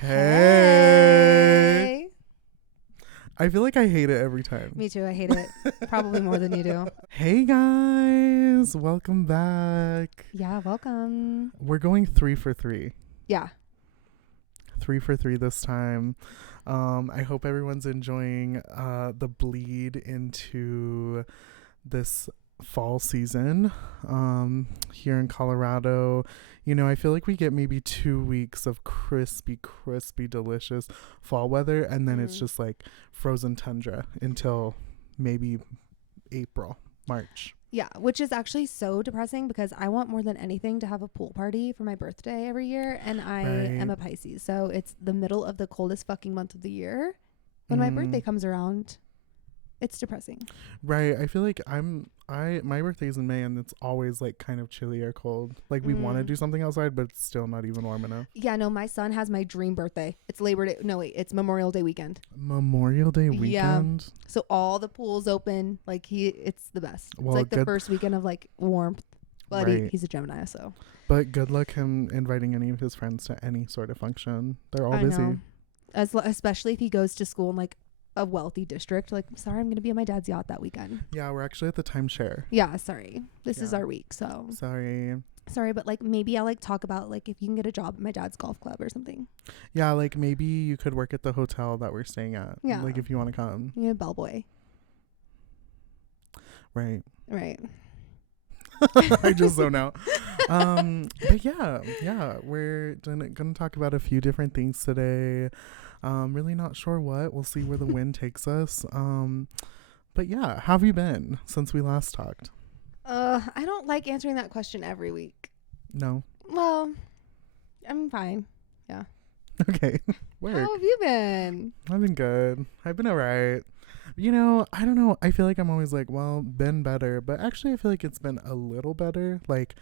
Hey. I feel like I hate it every time. Me too. I hate it. Probably more than you do. Hey guys, welcome back. Yeah, welcome. We're going 3 for 3. Yeah. 3 for 3 this time. I hope everyone's enjoying the bleed into this fall season here in Colorado. You know, I feel like we get maybe 2 weeks of crispy, delicious fall weather, and then it's just like frozen tundra until maybe April, March. Yeah, which is actually so depressing because I want more than anything to have a pool party for my birthday every year, and I am a Pisces, so it's the middle of the coldest fucking month of the year. When my birthday comes around, it's depressing. Right. I feel like my birthday's in May, and it's always like kind of chilly or cold. Like we want to do something outside, but it's still not even warm enough. Yeah, no, my son has my dream birthday. It's Labor Day. No, wait, it's Memorial Day weekend. Memorial Day weekend? Yeah. So all the pools open. Like it's the best. Well, it's like the first weekend of like warmth. But right. he's a Gemini, so. But good luck him inviting any of his friends to any sort of function. They're all busy. Know. Especially if he goes to school in like a wealthy district. Like, sorry, I'm gonna be on my dad's yacht that weekend. Yeah, we're actually at the timeshare. Yeah, sorry, this is our week, so sorry, but like maybe I'll like talk about like if you can get a job at my dad's golf club or something. Yeah, like maybe you could work at the hotel that we're staying at. Yeah, like if you want to come. Yeah, bellboy. Right I just zone out. But yeah, we're gonna talk about a few different things today. Really not sure what. We'll see where the wind takes us. But yeah, how have you been since we last talked? I don't like answering that question every week. No. Well, I'm fine. Yeah. Okay. Work. How have you been? I've been good. I've been alright. You know, I don't know. I feel like I'm always like, well, been better. But actually, I feel like it's been a little better. Like,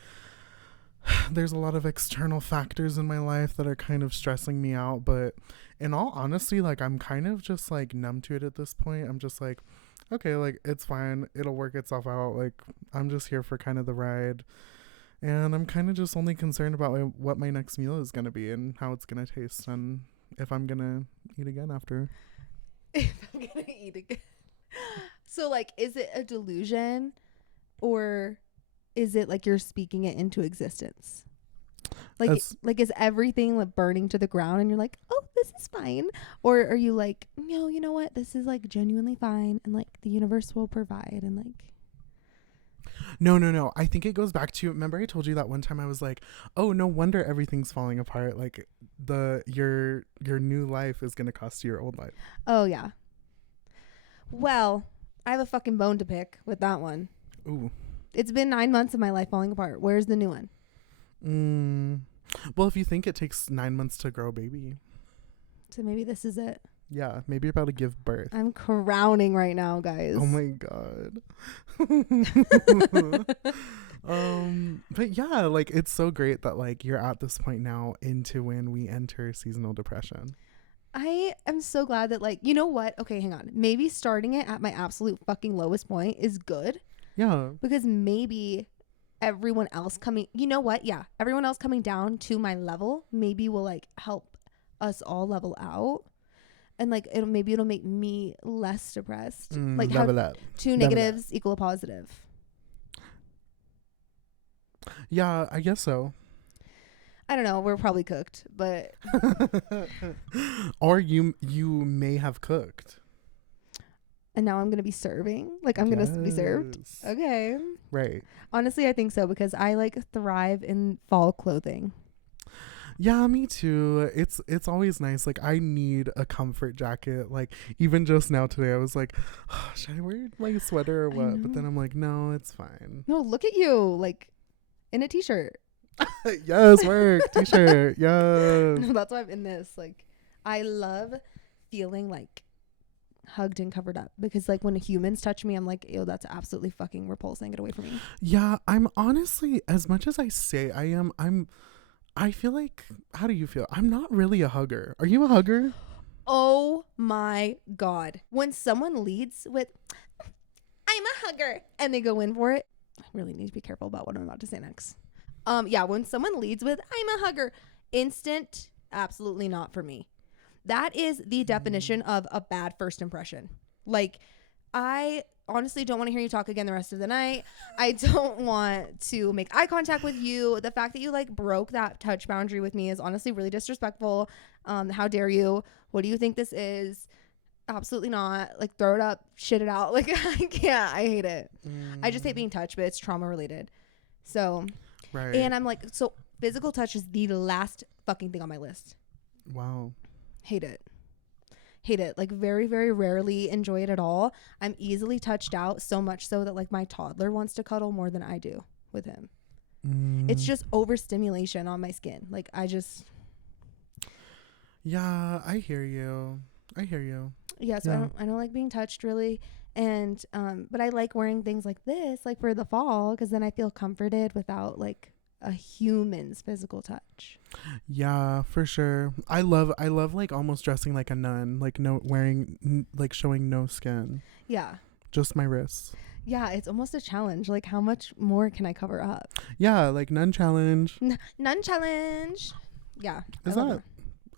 there's a lot of external factors in my life that are kind of stressing me out. But in all honesty, like, I'm kind of just, like, numb to it at this point. I'm just like, okay, like, it's fine. It'll work itself out. Like, I'm just here for kind of the ride. And I'm kind of just only concerned about what my next meal is going to be and how it's going to taste and if I'm going to eat again after. If I'm going to eat again. So, like, is it a delusion or is it like you're speaking it into existence? Like is everything like burning to the ground and you're like, oh, this is fine? Or are you like, no, you know what? This is like genuinely fine and like the universe will provide and like. No. I think it goes back to, remember I told you that one time I was like, oh, no wonder everything's falling apart. Like your new life is going to cost you your old life. Oh, yeah. Well, I have a fucking bone to pick with that one. Ooh. It's been 9 months of my life falling apart. Where's the new one? Well, if you think it takes 9 months to grow a baby. So maybe this is it. Yeah, maybe you're about to give birth. I'm crowning right now, guys. Oh my God. But yeah, like it's so great that like you're at this point now into when we enter seasonal depression. I am so glad that like, you know what? Okay, hang on. Maybe starting it at my absolute fucking lowest point is good. Yeah. Because maybe everyone else everyone else coming down to my level maybe will like help us all level out. And like it'll make me less depressed. Like how 2 negatives equal a positive. Yeah, I guess so. I don't know. We're probably cooked, but or you may have cooked. And now I'm gonna be serving. Like I'm gonna be served. Okay. Right. Honestly, I think so because I like thrive in fall clothing. Yeah, me too. It's always nice. Like I need a comfort jacket. Like even just now today I was like, oh, should I wear like a sweater or what? But then I'm like, no, it's fine. No, look at you, like in a t-shirt. Yes, work. T-shirt. Yes. No, that's why I'm in this. Like I love feeling like hugged and covered up because like when humans touch me I'm like, ew, that's absolutely fucking repulsing. Get away from me. Yeah, I'm honestly, as much as I say I feel like, how do you feel? I'm not really a hugger. Are you a hugger? Oh my God. When someone leads with, I'm a hugger, and they go in for it, I really need to be careful about what I'm about to say next. Yeah, when someone leads with, I'm a hugger, instant absolutely not for me. That is the definition of a bad first impression. Like, I honestly don't want to hear you talk again the rest of the night. I don't want to make eye contact with you. The fact that you like broke that touch boundary with me is honestly really disrespectful. How dare you? What do you think this is? Absolutely not. Like, throw it up, shit it out. Like, I can't. I hate it. I just hate being touched, but it's trauma related. So, right. And I'm like, so physical touch is the last fucking thing on my list. Wow. Hate it. Like, very, very rarely enjoy it at all. I'm easily touched out, so much so that like my toddler wants to cuddle more than I do with him. It's just overstimulation on my skin. Like, yeah, I hear you. Yeah, so I don't like being touched really. And but I like wearing things like this, like for the fall, because then I feel comforted without like a human's physical touch. Yeah, for sure. I love like almost dressing like a nun, like like showing no skin. Yeah. Just my wrists. Yeah, it's almost a challenge. Like, how much more can I cover up? Yeah, like nun challenge. Nun challenge. Yeah. Is that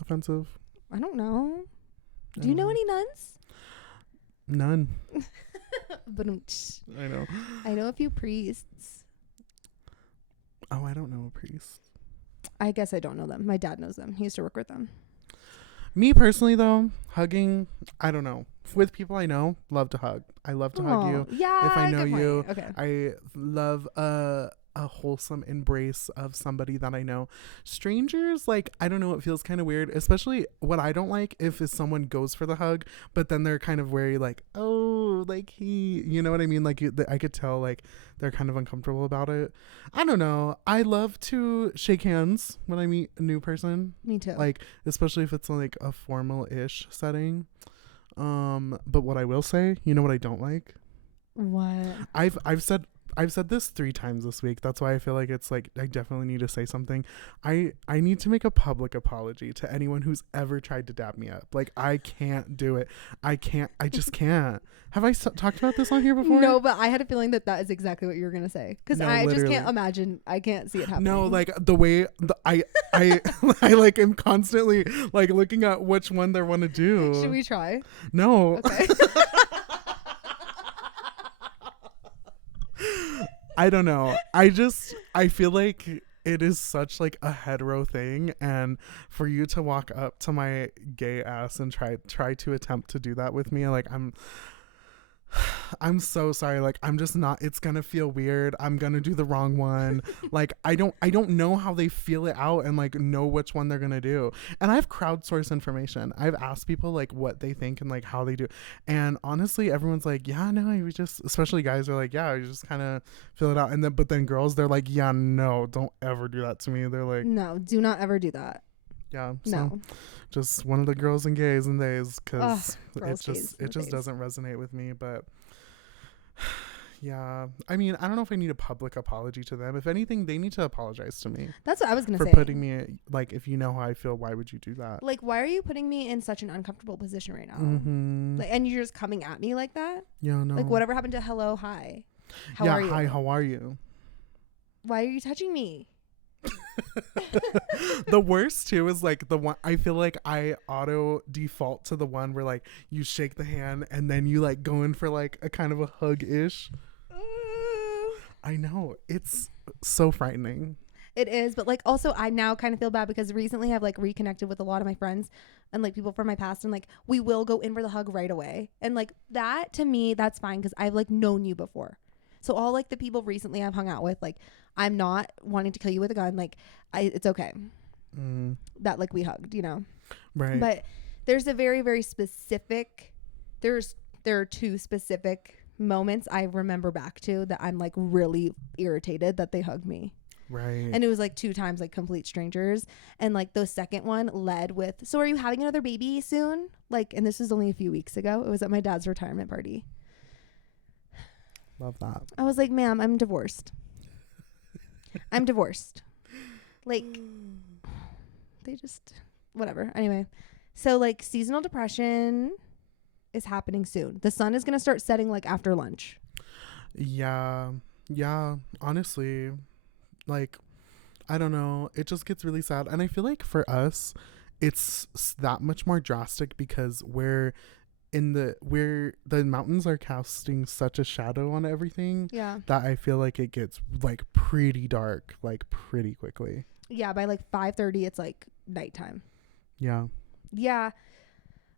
offensive? I don't know. Do you know any nuns? None. But I know. I know a few priests. Oh, I don't know a priest. I guess I don't know them. My dad knows them. He used to work with them. Me personally, though, hugging, I don't know. With people I know, love to hug. I love to hug you. Yeah. If I know good you, point. Okay. I love a wholesome embrace of somebody that I know. Strangers, like, I don't know, it feels kind of weird, especially what I don't like if someone goes for the hug, but then they're kind of very like, oh, like you know what I mean? Like, I could tell like they're kind of uncomfortable about it. I don't know. I love to shake hands when I meet a new person. Me too. Like, especially if it's like a formal-ish setting. But what I will say, you know what I don't like? What? I've said this 3 times this week. That's why I feel like it's like I definitely need to say something. I need to make a public apology to anyone who's ever tried to dab me up. Like, I can't do it. I just can't. Have I talked about this on here before? No, but I had a feeling that is exactly what you were going to say. Because No, I literally. just can't imagine. I can't see it happening. No, like the way I like am constantly like looking at which one they want to do. Should we try? No. Okay. I don't know. I feel like it is such like a hetero thing, and for you to walk up to my gay ass and try to attempt to do that with me, like I'm so sorry. Like, I'm just not, it's gonna feel weird. I'm gonna do the wrong one. Like, I don't know how they feel it out and like know which one they're gonna do. And I've crowdsourced information. I've asked people like what they think and like how they do. And honestly, everyone's like, yeah, no, you just, especially guys are like, yeah, you just kind of feel it out. And then, but then girls, they're like, yeah, no, don't ever do that to me. They're like, no, do not ever do that. Yeah. So No. just one of the girls and gays and theys, because girls, gays, it just doesn't resonate with me. But yeah, I mean, I don't know if I need a public apology to them. If anything, they need to apologize to me. That's what I was gonna for say. putting me, like, if you know how I feel, why would you do that? Like, why are you putting me in such an uncomfortable position right now? Mm-hmm. Like, and you're just coming at me like that? Yeah, no. Like, whatever happened to hello, hi? How are you? Hi, how are you? Why are you touching me? The worst too is like the one, I feel like I auto default to the one where like you shake the hand and then you like go in for like a kind of a hug ish. I know, it's so frightening. It is, but like also I now kind of feel bad because recently I've like reconnected with a lot of my friends and like people from my past, and like we will go in for the hug right away, and like that to me that's fine because I've like known you before. So all like the people recently I've hung out with, like I'm not wanting to kill you with a gun. Like it's okay that like we hugged, you know. Right. But there's a very, very specific. There are 2 specific moments I remember back to that I'm like really irritated that they hugged me. Right. And it was like 2 times like complete strangers, and like the second one led with, so are you having another baby soon? Like, and this was only a few weeks ago. It was at my dad's retirement party. Love that. I was like, ma'am, I'm divorced. I'm divorced. Like, they just, whatever. Anyway, so like seasonal depression is happening soon. The sun is going to start setting like after lunch. Yeah. Honestly, like, I don't know. It just gets really sad. And I feel like for us, it's that much more drastic because where the mountains are casting such a shadow on everything Yeah. that I feel like it gets like pretty dark like pretty quickly. Yeah, by like 5:30 it's like nighttime. Yeah. Yeah.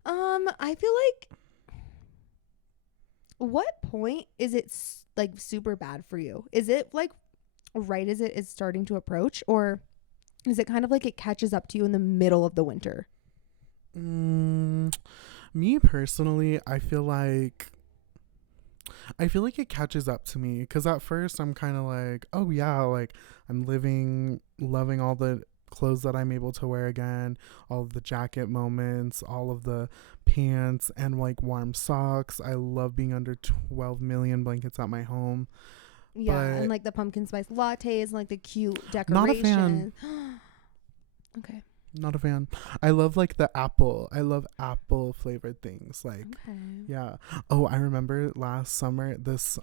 I feel like, what point is it like super bad for you? Is it like right as it is starting to approach, or is it kind of like it catches up to you in the middle of the winter? Me personally, I feel like it catches up to me because at first I'm kind of like, oh yeah, like I'm loving all the clothes that I'm able to wear again, all of the jacket moments, all of the pants and like warm socks. I love being under 12 million blankets at my home. Yeah, But and like the pumpkin spice lattes and like the cute not a fan. decorations. Okay. Not a fan. I love like the apple. I love apple flavored things. Like, Okay. yeah. Oh, I remember last summer this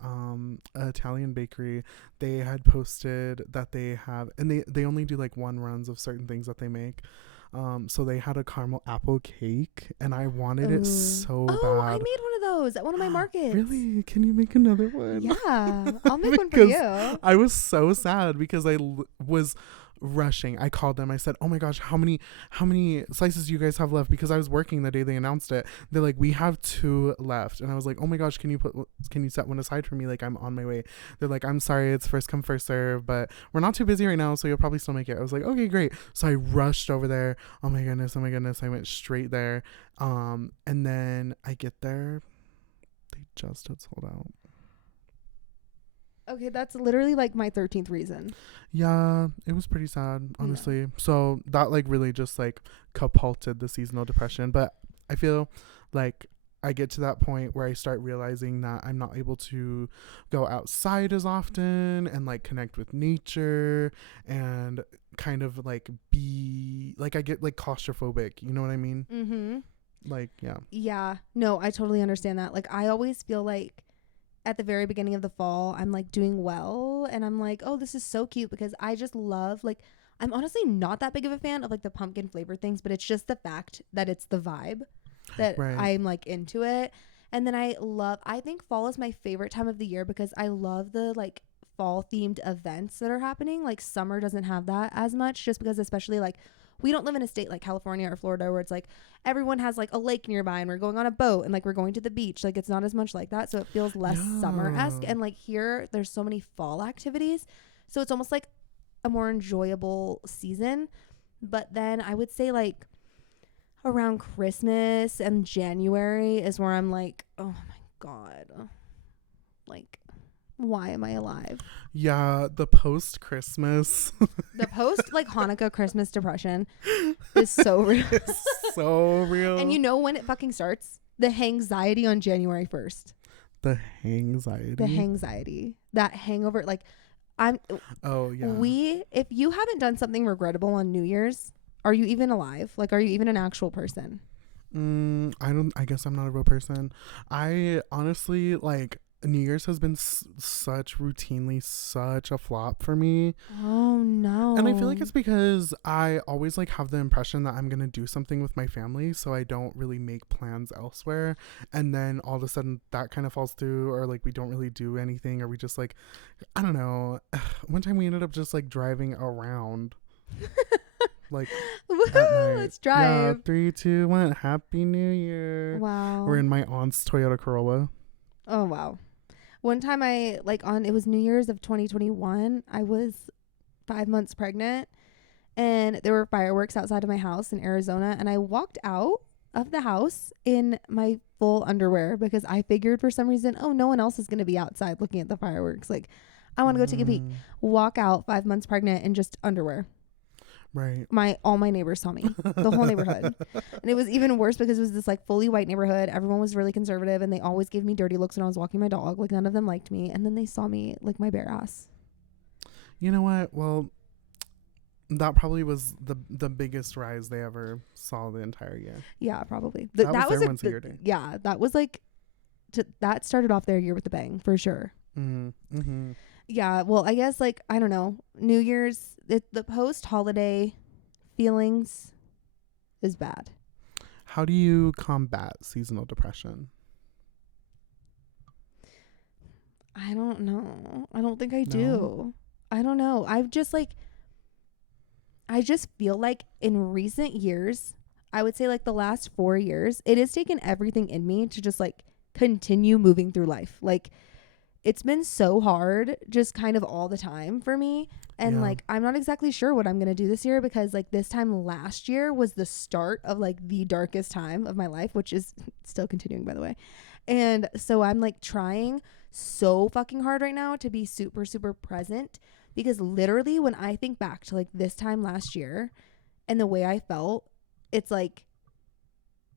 Italian bakery, they had posted that they have, and they only do like one runs of certain things that they make. So they had a caramel apple cake, and I wanted it so bad. Oh, I made one of those at one of my markets. Really? Can you make another one? Yeah, I'll make one for you. I was so sad because I was rushing. I called them. I said, oh my gosh, how many slices do you guys have left? Because I was working the day they announced it. They're like, we have 2 left. And I was like, oh my gosh, can you set one aside for me? Like, I'm on my way. They're like, I'm sorry, it's first come first serve, but we're not too busy right now, so you'll probably still make it. I was like, okay, great. So I rushed over there. Oh my goodness, I went straight there. And then I get there, they just had sold out. Okay, that's literally like my 13th reason. Yeah, it was pretty sad, honestly. So that like really just like catapulted the seasonal depression. But I feel like I get to that point where I start realizing that I'm not able to go outside as often and like connect with nature and kind of like be like, I get like claustrophobic, you know what I mean? Mm-hmm. Like, yeah. Yeah, no, I totally understand that. Like, I always feel like at the very beginning of the fall, I'm like doing well and I'm like, oh, this is so cute, because I just love, like, I'm honestly not that big of a fan of like the pumpkin flavored things, but it's just the fact that it's the vibe that I'm like into it. And then I think fall is my favorite time of the year because I love the like fall themed events that are happening. Like, summer doesn't have that as much, just because especially like we don't live in a state like California or Florida where it's like everyone has like a lake nearby and we're going on a boat and like we're going to the beach. Like, it's not as much like that. So it feels less summer-esque. And like here, there's so many fall activities. So it's almost like a more enjoyable season. But then I would say like around Christmas and January is where I'm like, oh my God. Like, why am I alive? Yeah, the post Christmas. The post like Hanukkah Christmas depression is so real. It's so real. And you know when it fucking starts? The hangxiety on January 1st. The hangxiety. That hangover. Like, oh yeah. If you haven't done something regrettable on New Year's, are you even alive? Like, are you even an actual person? I guess I'm not a real person. I honestly, like, New Year's has been routinely such a flop for me. Oh no. And I feel like it's because I always like have the impression that I'm gonna do something with my family, so I don't really make plans elsewhere, and then all of a sudden that kind of falls through, or like we don't really do anything, or we just like, I don't know. One time we ended up just like driving around. Like, woohoo, let's drive. Yeah, 3, 2, 1, Happy New Year. Wow. We're in my aunt's Toyota Corolla. Oh wow. One time it was New Year's of 2021. I was 5 months pregnant and there were fireworks outside of my house in Arizona. And I walked out of the house in my full underwear because I figured for some reason, oh, no one else is going to be outside looking at the fireworks. Like, I want to go take a peek. Walk out 5 months pregnant in just underwear. Right. All my neighbors saw me, the whole neighborhood. And it was even worse because it was this like fully white neighborhood. Everyone was really conservative and they always gave me dirty looks when I was walking my dog. Like, none of them liked me. And then they saw me like my bare ass. You know what? Well, that probably was the biggest rise they ever saw the entire year. Yeah, probably. That was their once a year day. Yeah, that was like, that started off their year with a bang for sure. Mm-hmm. Mm-hmm. Yeah, well, I guess like, I don't know, New Year's, the post-holiday feelings is bad. How do you combat seasonal depression? I don't know. I don't think I No? do. I don't know. I just feel like in recent years, I would say like the last 4 years, it has taken everything in me to just like continue moving through life. Like it's been so hard just kind of all the time for me. And like I'm not exactly sure what I'm going to do this year, because like this time last year was the start of like the darkest time of my life, which is still continuing, by the way. And so I'm like trying so fucking hard right now to be super, super present, because literally when I think back to like this time last year and the way I felt, it's like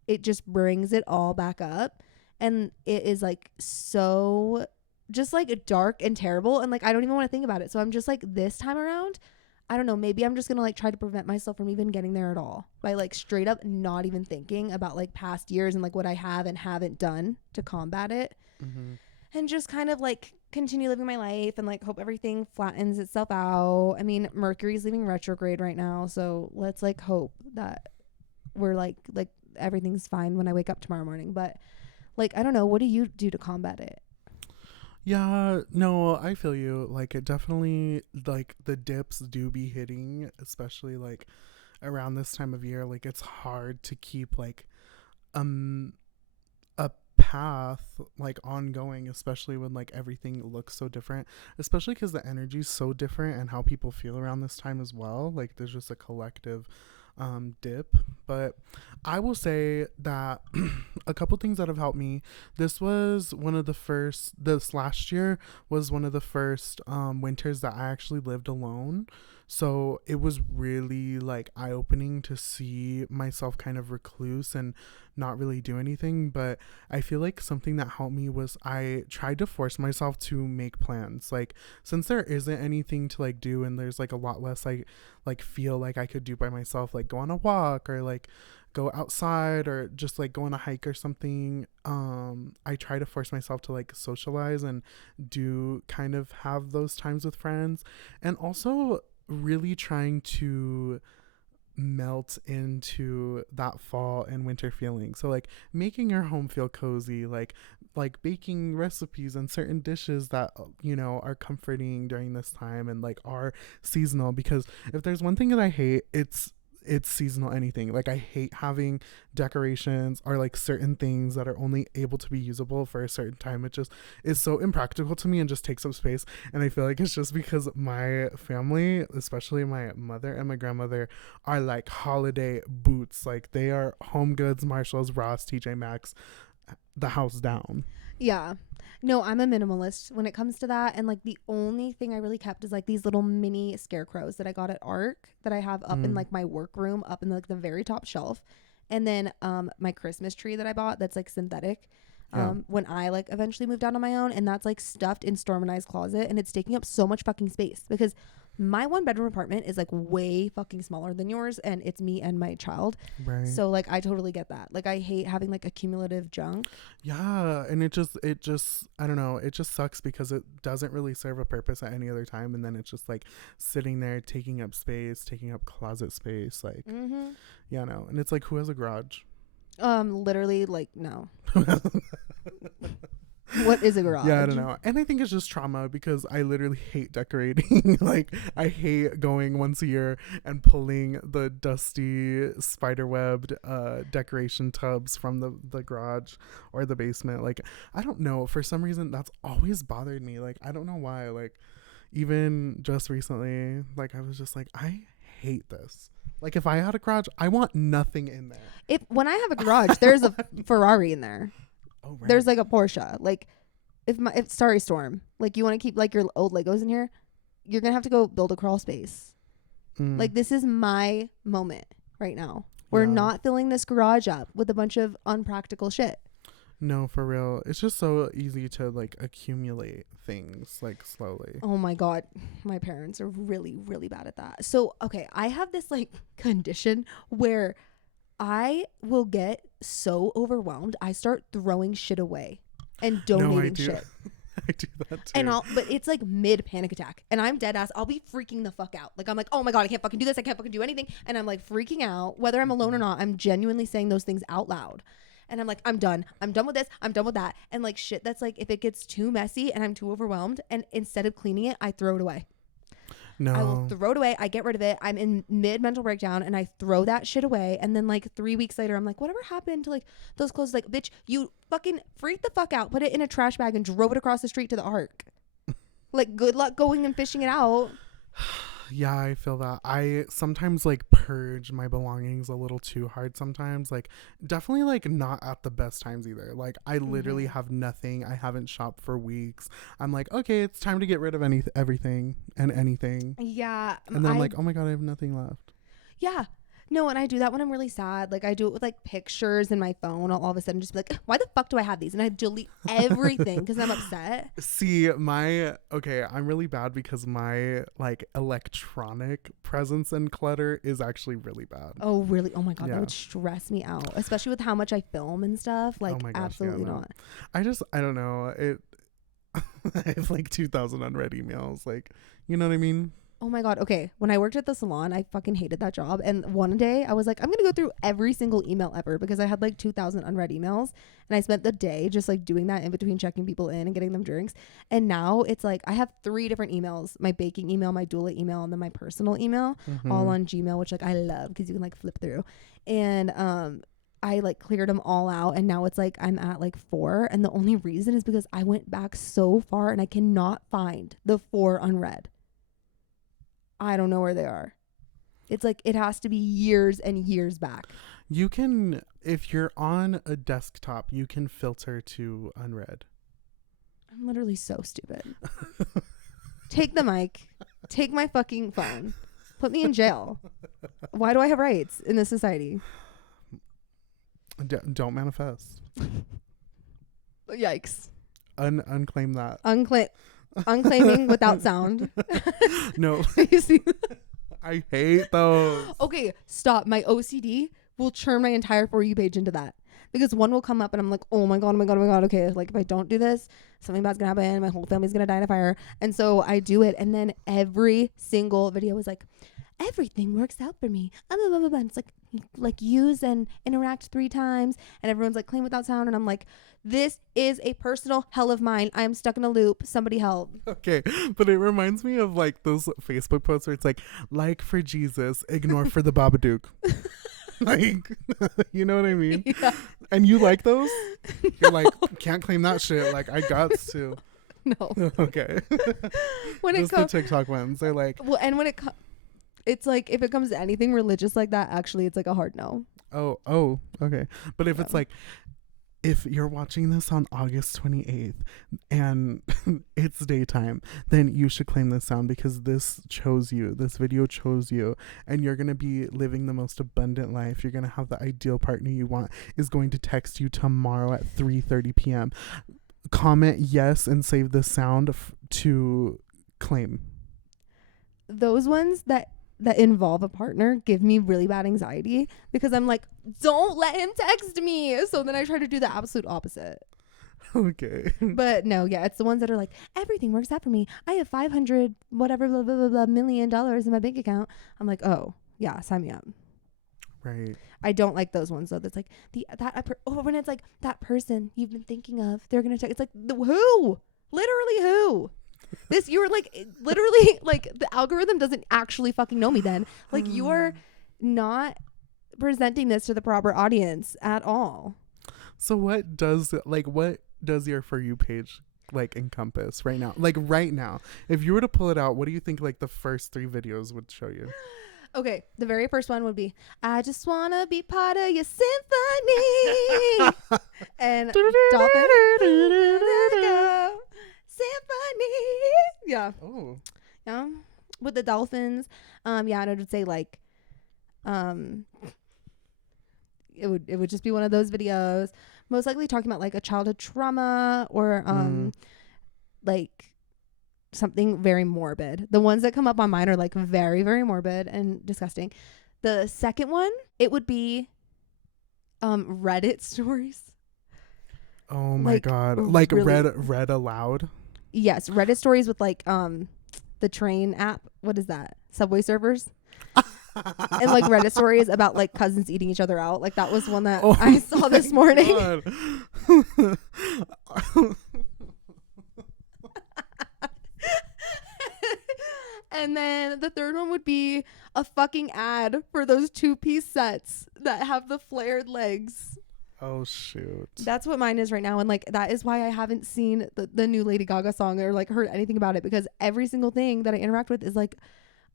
it just brings it all back up. And it is like so just like dark and terrible. And like I don't even want to think about it. So I'm just like, this time around, I don't know, maybe I'm just gonna like try to prevent myself from even getting there at all by like straight up not even thinking about like past years and like what I have and haven't done to combat it. Mm-hmm. And just kind of like continue living my life and like hope everything flattens itself out. I mean, Mercury's leaving retrograde right now, so let's like hope that we're like everything's fine when I wake up tomorrow morning. But like I don't know, what do you do to combat it? Yeah, no, I feel you. Like it definitely, like the dips do be hitting, especially like around this time of year. Like it's hard to keep like a path like ongoing, especially when like everything looks so different, especially because the energy's so different and how people feel around this time as well. Like there's just a collective dip. But I will say that a couple things that have helped me, this last year was one of the first winters that I actually lived alone. So it was really like eye-opening to see myself kind of recluse and not really do anything. But I feel like something that helped me was I tried to force myself to make plans. Like since there isn't anything to like do and there's like a lot less like feel like I could do by myself, like go on a walk or like go outside or just like go on a hike or something. I try to force myself to like socialize and do kind of have those times with friends, and also really trying to melt into that fall and winter feeling. So like making your home feel cozy, like baking recipes and certain dishes that you know are comforting during this time and like are seasonal. Because if there's one thing that I hate, it's seasonal anything. Like I hate having decorations or like certain things that are only able to be usable for a certain time. It just is so impractical to me and just takes up space. And I feel like it's just because my family, especially my mother and my grandmother, are like holiday boots. Like they are Home Goods, Marshalls, Ross, TJ Maxx, the house down. Yeah. No, I'm a minimalist when it comes to that. And like the only thing I really kept is like these little mini scarecrows that I got at ARC that I have up in like my workroom, up in like the very top shelf. And then my Christmas tree that I bought that's like synthetic. When I like eventually moved out on my own, and that's like stuffed in Storm and I's closet, and it's taking up so much fucking space because my 1-bedroom apartment is like way fucking smaller than yours, and it's me and my child. Right. So like I totally get that. Like I hate having like accumulative junk. Yeah, and it just I don't know, it just sucks because it doesn't really serve a purpose at any other time, and then it's just like sitting there taking up space, taking up closet space, like yeah, no. And it's like, who has a garage? Literally like no. What is a garage? Yeah, I don't know. And I think it's just trauma because I literally hate decorating. Like I hate going once a year and pulling the dusty spiderwebbed decoration tubs from the garage or the basement. Like I don't know, for some reason that's always bothered me. Like I don't know why. Like even just recently, like I was just like, I hate this. Like if I had a garage, I want nothing in there. When I have a garage, there's a Ferrari in there. Oh, right. There's like a Porsche. Like if sorry, Storm, like you want to keep like your old Legos in here, you're gonna have to go build a crawl space. Like this is my moment right now. We're not filling this garage up with a bunch of unpractical shit. No, for real. It's just so easy to like accumulate things like slowly. Oh my God. My parents are really, really bad at that. So, okay, I have this like condition where I will get so overwhelmed. I start throwing shit away and donating shit. do that too. And but it's like mid panic attack, and I'm dead ass. I'll be freaking the fuck out. Like I'm like, oh my God, I can't fucking do this. I can't fucking do anything. And I'm like freaking out, whether I'm alone or not. I'm genuinely saying those things out loud. And I'm like, I'm done. I'm done with this. I'm done with that. And like shit, that's like, if it gets too messy and I'm too overwhelmed, and instead of cleaning it, I throw it away. No. I will throw it away. I get rid of it. I'm in mid mental breakdown and I throw that shit away. And then like 3 weeks later, I'm like, whatever happened to like those clothes? Like, bitch, you fucking freaked the fuck out, put it in a trash bag and drove it across the street to the Ark. Like, good luck going and fishing it out. Yeah, I feel that. I sometimes like purge my belongings a little too hard sometimes. Like, definitely like not at the best times either. Like, I literally have nothing. I haven't shopped for weeks. I'm like, okay, it's time to get rid of everything and anything. Yeah. And then I'm like, oh my God, I have nothing left. Yeah. No, and I do that when I'm really sad. Like, I do it with like pictures in my phone. I'll all of a sudden just be like, why the fuck do I have these? And I delete everything because I'm upset. See, I'm really bad because my like electronic presence and clutter is actually really bad. Oh, really? Oh my God, that would stress me out, especially with how much I film and stuff. Like, oh my gosh, absolutely not. I don't know. I have like 2,000 unread emails. Like, you know what I mean? Oh my God. Okay. When I worked at the salon, I fucking hated that job. And one day I was like, I'm going to go through every single email ever because I had like 2,000 unread emails. And I spent the day just like doing that in between checking people in and getting them drinks. And now it's like I have 3 different emails: my baking email, my doula email, and then my personal email, all on Gmail, which like I love because you can like flip through. And I like cleared them all out. And now it's like I'm at like 4. And the only reason is because I went back so far and I cannot find the 4 unread. I don't know where they are. It's like it has to be years and years back. You can, if you're on a desktop, you can filter to unread. I'm literally so stupid. Take the mic. Take my fucking phone. Put me in jail. Why do I have rights in this society? Don't manifest. Yikes. Unclaim that. Unclaiming without sound. No. You see? I hate those. Okay, stop. My OCD will churn my entire For You page into that. Because one will come up and I'm like, oh my God, oh my God, oh my God. Okay, like if I don't do this, something bad's gonna happen. My whole family's gonna die in a fire. And so I do it. And then every single video is like, everything works out for me. And it's like use and interact 3 times. And everyone's like, claim without sound. And I'm like, this is a personal hell of mine. I am stuck in a loop. Somebody help. Okay, but it reminds me of like those Facebook posts where it's like for Jesus, ignore for the Babadook. Like, you know what I mean? Yeah. And you like those? You're like, can't claim that shit. Like, I got to. No. Okay. When just the TikTok ones. They're like, well, and when it's like if it comes to anything religious like that, actually, it's like a hard no. Oh, okay. But if it's like, if you're watching this on August 28th and it's daytime, then you should claim this sound because this video chose you, and you're going to be living the most abundant life. You're going to have the ideal partner you want is going to text you tomorrow at 3:30 p.m. Comment yes and save the sound to claim. Those ones that involve a partner give me really bad anxiety because I'm like, don't let him text me. So then I try to do the absolute opposite. Okay. But no, yeah, it's the ones that are like, everything works out for me. I have 500 whatever blah, blah, blah, blah, $1 million in my bank account. I'm like, oh yeah, sign me up. Right. I don't like those ones though. That's like when it's like that person you've been thinking of, they're gonna text. It's like who? Literally who? This, you're like literally like the algorithm doesn't actually fucking know me then. Like you're not presenting this to the proper audience at all. So what does your For You page like encompass right now? Like right now, if you were to pull it out, what do you think like the first 3 videos would show you? Okay, the very first one would be, I just wanna be part of your symphony. And dolphin. Symphony. Yeah. Oh. Yeah. With the dolphins. Yeah, and it would say like it would just be one of those videos. Most likely talking about like a childhood trauma or like something very morbid. The ones that come up on mine are like very, very morbid and disgusting. The second one, it would be Reddit stories. Oh my God. Like really, read aloud. Yes, Reddit stories with like the train app. What is that? Subway servers. And like Reddit stories about like cousins eating each other out. Like that was one that I saw this morning. And then the third one would be a fucking ad for those 2-piece sets that have the flared legs. Oh shoot. That's what mine is right now. And like that is why I haven't seen the new Lady Gaga song or like heard anything about it, because every single thing that I interact with is like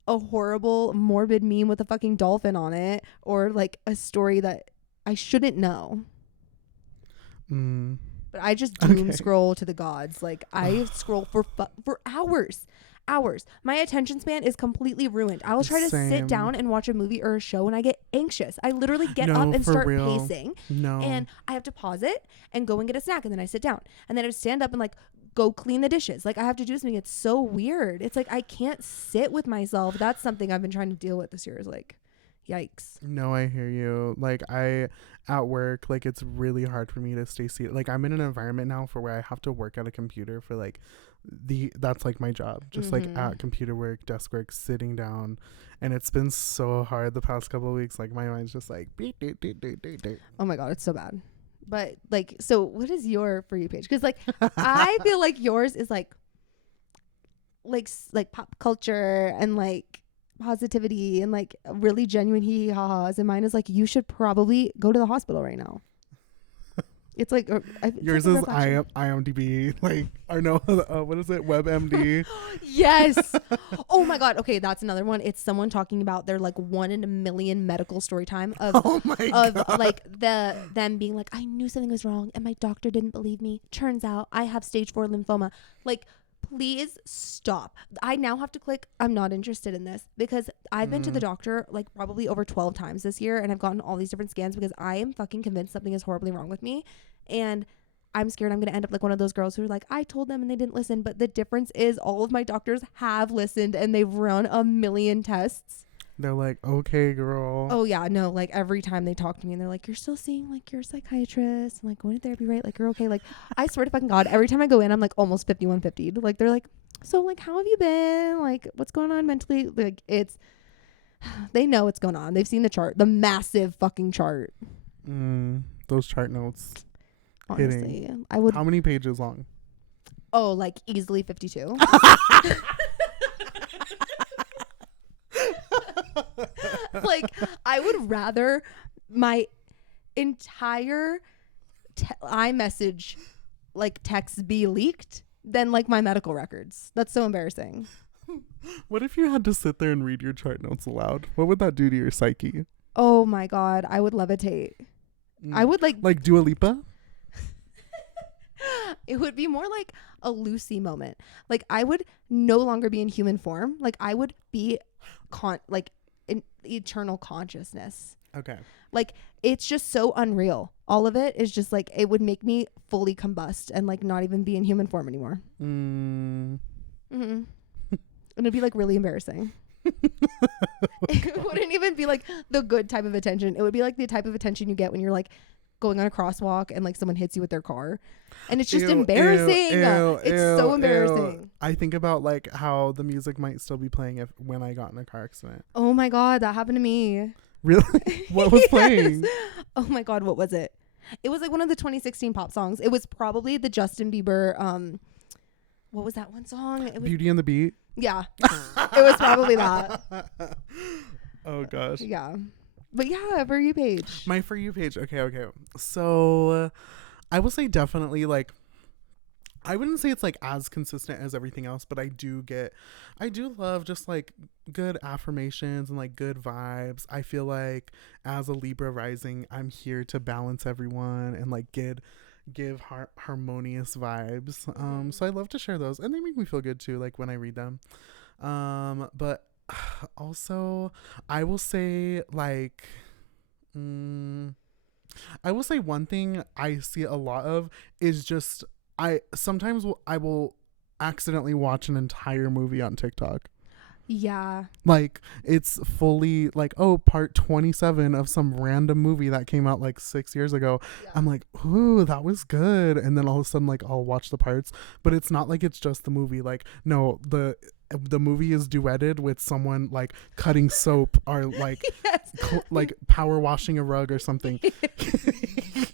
a horrible morbid meme with a fucking dolphin on it, or like a story that I shouldn't know. But I just doom scroll to the gods. Like I scroll for hours. My attention span is completely ruined. I will try to sit down and watch a movie or a show and I get anxious. I literally get up and start pacing. And I have to pause it and go and get a snack, and then I sit down, and then I stand up and like go clean the dishes. Like I have to do something. It's so weird. It's like I can't sit with myself. That's something I've been trying to deal with this year, is like, yikes. No, I hear you. Like at work, like it's really hard for me to stay seated. Like I'm in an environment now for where I have to work at a computer for like that's like my job, just like at computer work, desk work, sitting down, and it's been so hard the past couple of weeks. Like my mind's just like oh my god, it's so bad. But like, so what is your For You page? Because like I feel like yours is like pop culture and like positivity and like really genuine hee ha-has, and mine is like, you should probably go to the hospital right now. It's like yours is IMDb, like, or no, what is it, WebMD? Yes. Oh my god. Okay, that's another one. It's someone talking about their like 1 in a million medical story time of like them being like, I knew something was wrong and my doctor didn't believe me. Turns out I have stage 4 lymphoma. Like, please stop. I now have to click I'm not interested in this, because I've been to the doctor like probably over 12 times this year, and I've gotten all these different scans because I am fucking convinced something is horribly wrong with me, and I'm scared I'm going to end up like one of those girls who are like, I told them and they didn't listen. But the difference is all of my doctors have listened and they've run a million tests. They're like, okay, girl. Oh yeah, no, like every time they talk to me and they're like, you're still seeing like your psychiatrist, I'm like, going to therapy, right? Like, you're okay. Like, I swear to fucking God, every time I go in, I'm like almost 5150. Like, they're like, so like, how have you been? Like, what's going on mentally? Like, they know what's going on. They've seen the chart, the massive fucking chart. Those chart notes. Honestly, hitting. I would. How many pages long? Oh, like easily 52. Like, I would rather my entire iMessage like texts be leaked than like my medical records. That's so embarrassing. What if you had to sit there and read your chart notes aloud? What would that do to your psyche? Oh my God, I would levitate. I would like Dua Lipa? It would be more like a Lucy moment. Like, I would no longer be in human form. Like, I would be in eternal consciousness. Okay. Like, it's just so unreal. All of it is just like, it would make me fully combust and like not even be in human form anymore. And it'd be like really embarrassing. It wouldn't even be like the good type of attention. It would be like the type of attention you get when you're like going on a crosswalk and like someone hits you with their car, and it's just embarrassing. It's so embarrassing. I think about like how the music might still be playing when I got in a car accident. Oh my God, that happened to me. Really? What was playing? Oh my God, what was it? It was like one of the 2016 pop songs. It was probably the Justin Bieber what was that one song? It was Beauty and the Beat. Yeah. It was probably that. Oh gosh. Yeah. But yeah, For You page. My For You page. Okay. So I will say definitely, like, I wouldn't say it's like as consistent as everything else, but I do love just like good affirmations and like good vibes. I feel like as a Libra rising, I'm here to balance everyone and like give harmonious vibes. So I love to share those, and they make me feel good too, like when I read them. But also I will say like I will say one thing I see a lot of is just I will accidentally watch an entire movie on TikTok. Yeah. Like, it's fully like, oh, part 27 of some random movie that came out like 6 years ago. Yeah. I'm like, ooh, that was good. And then all of a sudden, like, I'll watch the parts, but it's not like it's just the movie. Like, no, the movie is duetted with someone like cutting soap or like Yes. like power washing a rug or something.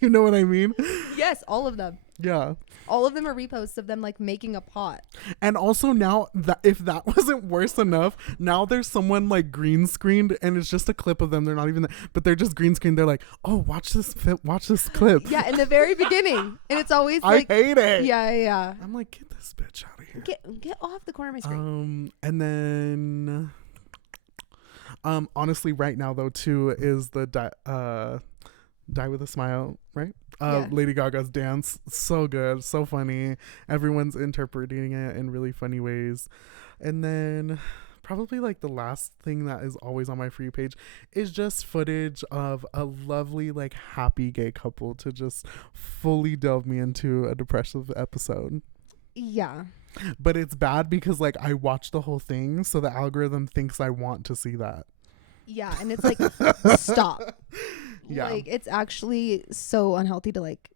You know what I mean? Yes, all of them. Yeah. All of them are reposts of them like making a pot. And also now that if that wasn't worse enough, now there's someone like green screened and it's just a clip of them. They're not even but they're just green screened. They're like, oh, watch this clip. Yeah, in the very beginning. And it's always like, I hate it. Yeah. I'm like, get this bitch out of here. Get off the corner of my screen. And then honestly right now though too is the Die with a Smile, right? Yeah. Lady Gaga's dance, so good, so funny. Everyone's interpreting it in really funny ways. And then probably like the last thing that is always on my For You page is just footage of a lovely like happy gay couple to just fully delve me into a depressive episode. Yeah. But it's bad because like I watch the whole thing, so the algorithm thinks I want to see that. Yeah, and it's like, stop. Yeah. Like, it's actually so unhealthy to like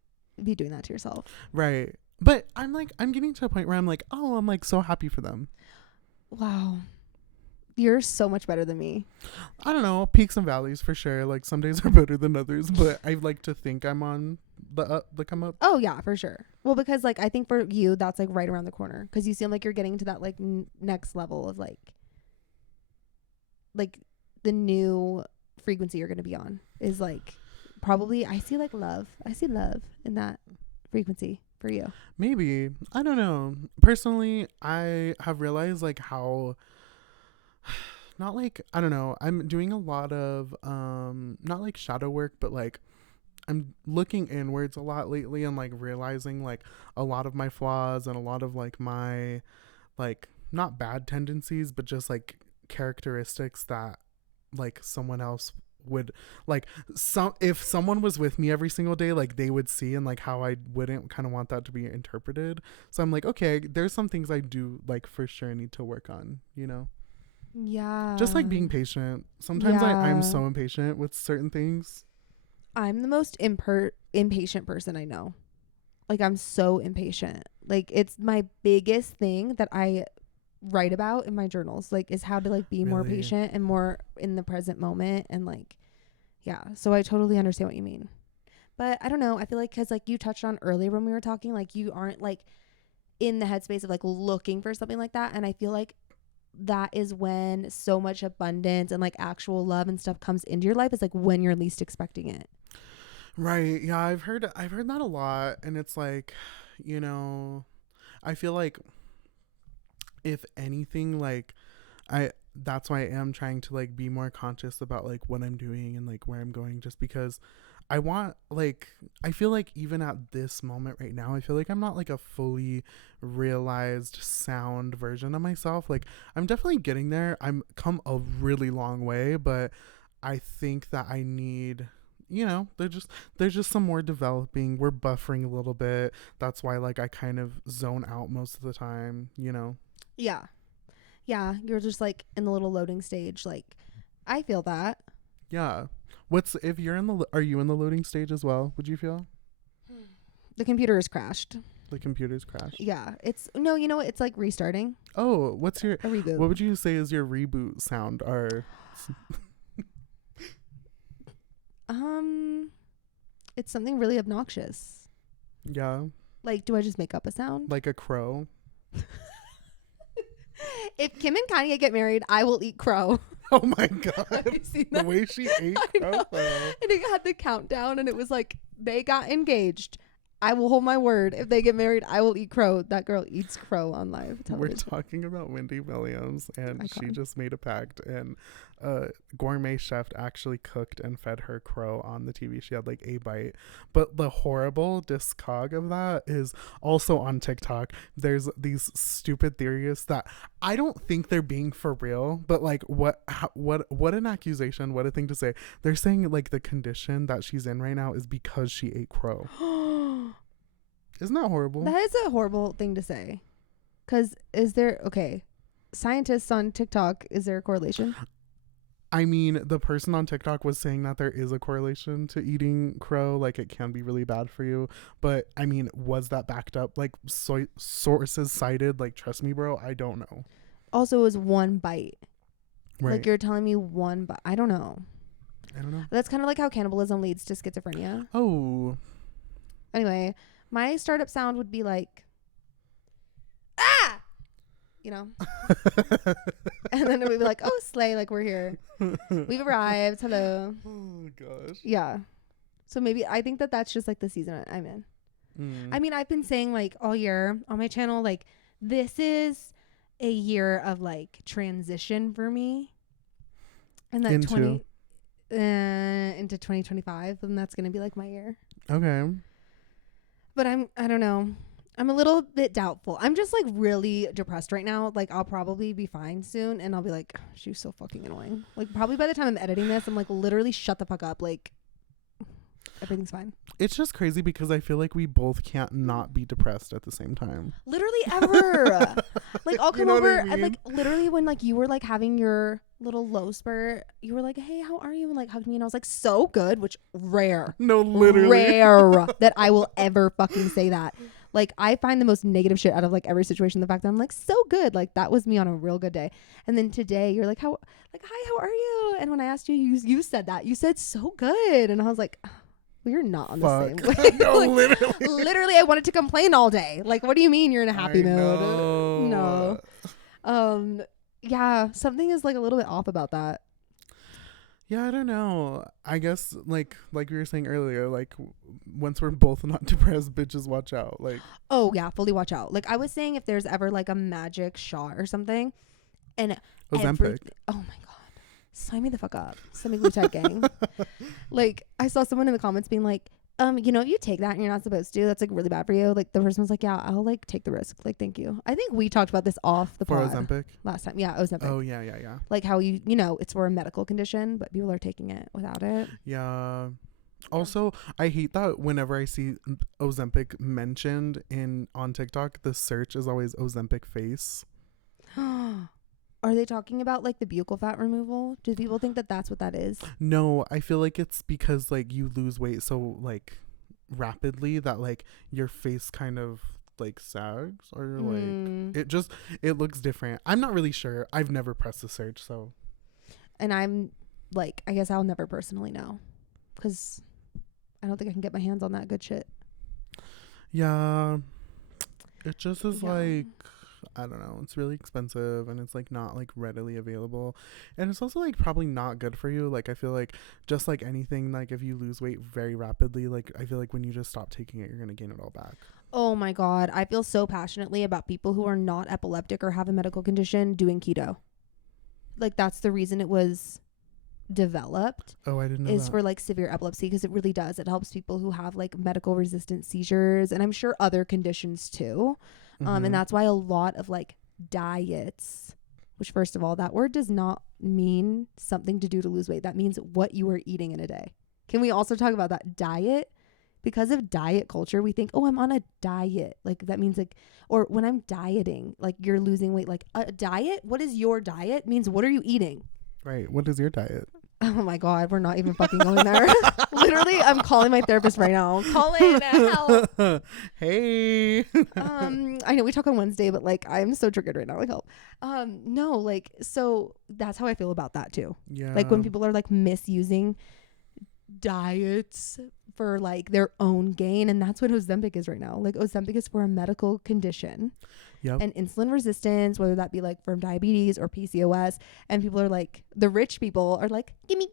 be doing that to yourself. Right. But I'm getting to a point where I'm like, oh, I'm like so happy for them. Wow. You're so much better than me. I don't know, peaks and valleys for sure. Like some days are better than others, but I like to think I'm on the come up. Oh yeah, for sure. Well, because like I think for you that's like right around the corner because you seem like you're getting to that like next level of like the new frequency you're going to be on is like probably I see love in that frequency for you. Maybe, I don't know, personally I have realized like how not like, I don't know, I'm doing a lot of not like shadow work, but like I'm looking inwards a lot lately and like realizing like a lot of my flaws and a lot of like my like not bad tendencies but just like characteristics that like someone else would like if someone was with me every single day like they would see and like how I wouldn't kind of want that to be interpreted. So I'm like, okay, there's some things I do like for sure need to work on, you know. Yeah, just like being patient sometimes. I'm so impatient with certain things. I'm the most impatient person I know. Like I'm so impatient. Like it's my biggest thing that I write about in my journals, like is how to like be more patient and more in the present moment. And like, yeah, so I totally understand what you mean. But I don't know, I feel like because like you touched on earlier when we were talking, like you aren't like in the headspace of like looking for something like that. And I feel like that is when so much abundance and like actual love and stuff comes into your life, is like when you're least expecting it. Right. Yeah, I've heard that a lot. And it's like, you know, I feel like if anything, like that's why I am trying to like be more conscious about like what I'm doing and like where I'm going, just because I want, like, I feel like even at this moment right now, I feel like I'm not like a fully realized sound version of myself. Like I'm definitely getting there. I'm come a really long way, but I think that I need, you know, there's just some more developing. We're buffering a little bit. That's why like I kind of zone out most of the time, you know. Yeah, you're just like in the little loading stage. Like I feel that. Yeah. If you're are you in the loading stage as well? Would you feel? The computer has crashed. The computer's crashed. Yeah, it's no, you know what? It's like restarting. Oh, what's your a reboot? What would you say is your reboot sound? Or it's something really obnoxious. Yeah. Like, do I just make up a sound? Like a crow. If Kim and Kanye get married, I will eat crow. Oh my god. Have you seen that? The way she ate crow. And it had the countdown and it was like they got engaged. I will hold my word. If they get married, I will eat crow. That girl eats crow on live television. We're talking about Wendy Williams, and Icon. She just made a pact, and a gourmet chef actually cooked and fed her crow on the TV. She had like a bite, but the horrible discog of that is also on TikTok. There's these stupid theorists that I don't think they're being for real, but like what an accusation, what a thing to say. They're saying like the condition that she's in right now is because she ate crow. Isn't that horrible? That is a horrible thing to say. Because okay, scientists on TikTok, is there a correlation? I mean, the person on TikTok was saying that there is a correlation to eating crow, like it can be really bad for you. But I mean, was that backed up? Like sources cited? Like, trust me, bro, I don't know. Also, it was one bite. Right. Like, you're telling me one bite. I don't know. know. That's kind of like how cannibalism leads to schizophrenia. Oh. Anyway, my startup sound would be like, ah! You know? And then it would be like, oh, slay, like we're here. We've arrived. Hello. Oh, gosh. Yeah. So maybe I think that that's just like the season I'm in. I mean, I've been saying like all year on my channel, like this is a year of like transition for me. And that into 2025, and that's going to be like my year. Okay. But I don't know. I'm a little bit doubtful. I'm just like really depressed right now. Like I'll probably be fine soon and I'll be like, she's so fucking annoying. Like probably by the time I'm editing this, I'm like literally shut the fuck up. Like everything's fine. It's just crazy because I feel like we both can't not be depressed at the same time. Literally ever. Like I'll come over I mean? and like literally when like you were like having your little low spurt, you were like, hey, how are you? And like hugged me and I was like, so good, which rare. No, literally. Rare that I will ever fucking say that. Like I find the most negative shit out of like every situation. The fact that I'm like so good, like that was me on a real good day. And then today you're like, hi, how are you? And when I asked you, you said that. You said so good, and I was like, well, you're not on the same way. No, like, literally, I wanted to complain all day. Like, what do you mean you're in a happy mood? No. Yeah, something is like a little bit off about that. Yeah, I don't know. I guess like we were saying earlier, like once we're both not depressed, bitches watch out. Like, oh yeah, fully watch out. Like I was saying, if there's ever like a magic shot or something, and Ozempic. Oh my god, sign me the fuck up, semaglutide gang. Like I saw someone in the comments being like, you know, if you take that and you're not supposed to, that's like really bad for you. Like the person was like, yeah, I'll like take the risk. Like, thank you. I think we talked about this off the pod Ozempic last time. Yeah, Ozempic. Oh yeah. Like how you know, it's for a medical condition, but people are taking it without it. Yeah. Also, I hate that whenever I see Ozempic mentioned on TikTok, the search is always Ozempic face. Are they talking about like the buccal fat removal? Do people think that that's what that is? No, I feel like it's because like you lose weight so like rapidly that like your face kind of like sags or like it looks different. I'm not really sure. I've never pressed the search, so. And I'm like, I guess I'll never personally know because I don't think I can get my hands on that good shit. Yeah, it just is like, I don't know, it's really expensive and it's like not like readily available, and it's also like probably not good for you. Like I feel like just like anything, like if you lose weight very rapidly, like I feel like when you just stop taking it, you're gonna gain it all back. Oh my god, I feel so passionately about people who are not epileptic or have a medical condition doing keto. Like that's the reason it was developed. Oh, I didn't know is that. For like severe epilepsy, because it really does. It helps people who have like medical resistant seizures, and I'm sure other conditions too. And that's why a lot of like diets, which first of all, that word does not mean something to do to lose weight. That means what you are eating in a day. Can we also talk about that? Diet? Because of diet culture, we think, oh, I'm on a diet. Like that means like, or when I'm dieting, like you're losing weight. Like a diet? What is your diet? Means what are you eating? Right. What is your diet? Oh my god, we're not even fucking going there. Literally, I'm calling my therapist right now. Call in, help. Hey. I know we talk on Wednesday, but like I'm so triggered right now. Like help. No, like so that's how I feel about that too. Yeah. Like when people are like misusing diets for like their own gain, and that's what Ozempic is right now. Like Ozempic is for a medical condition. Yep. And insulin resistance, whether that be like from diabetes or PCOS, and people are like, the rich people are like, gimme.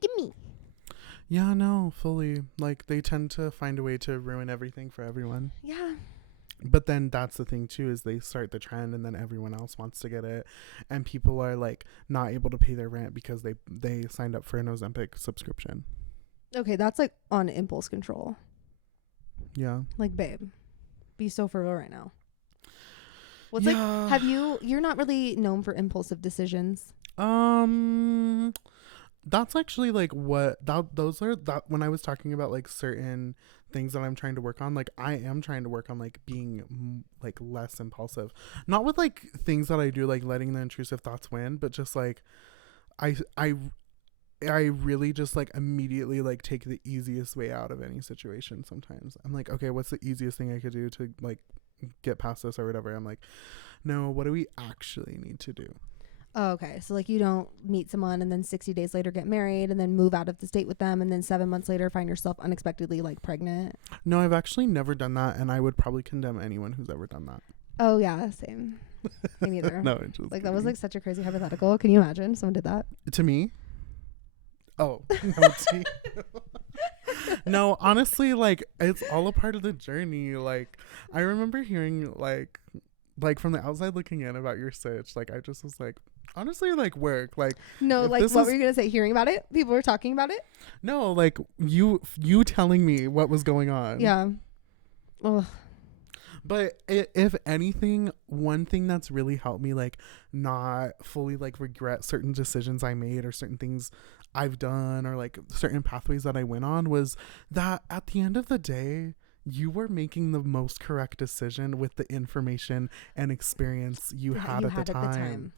Yeah, no, fully. Like they tend to find a way to ruin everything for everyone. Yeah. But then that's the thing too, is they start the trend and then everyone else wants to get it, and people are like not able to pay their rent because they signed up for an Ozempic subscription. Okay, that's like on impulse control. Yeah. Like, babe, be so for real right now. What's like, you're not really known for impulsive decisions. That's actually like those are that when I was talking about like certain things that I'm trying to work on. Like I am trying to work on like being like less impulsive, not with like things that I do, like letting the intrusive thoughts win, but just like I I I really just like immediately like take the easiest way out of any situation. Sometimes I'm like, okay, what's the easiest thing I could do to like get past this or whatever. I'm like, no, what do we actually need to do? Oh, okay. So like you don't meet someone and then 60 days later get married and then move out of the state with them and then 7 months later find yourself unexpectedly like pregnant. No, I've actually never done that, and I would probably condemn anyone who's ever done that. Oh yeah, same. Me neither. No, just like kidding. That was like such a crazy hypothetical. Can you imagine someone did that to me? Oh, no, no, honestly, like it's all a part of the journey. Like I remember hearing like from the outside looking in about your sitch. Like I just was like, honestly, like work. Like no, like what were you gonna say? Hearing about it, people were talking about it. No, like you telling me what was going on. Yeah. Ugh. But if anything, one thing that's really helped me like not fully like regret certain decisions I made or certain things I've done or like certain pathways that I went on was that at the end of the day, you were making the most correct decision with the information and experience you had at the time.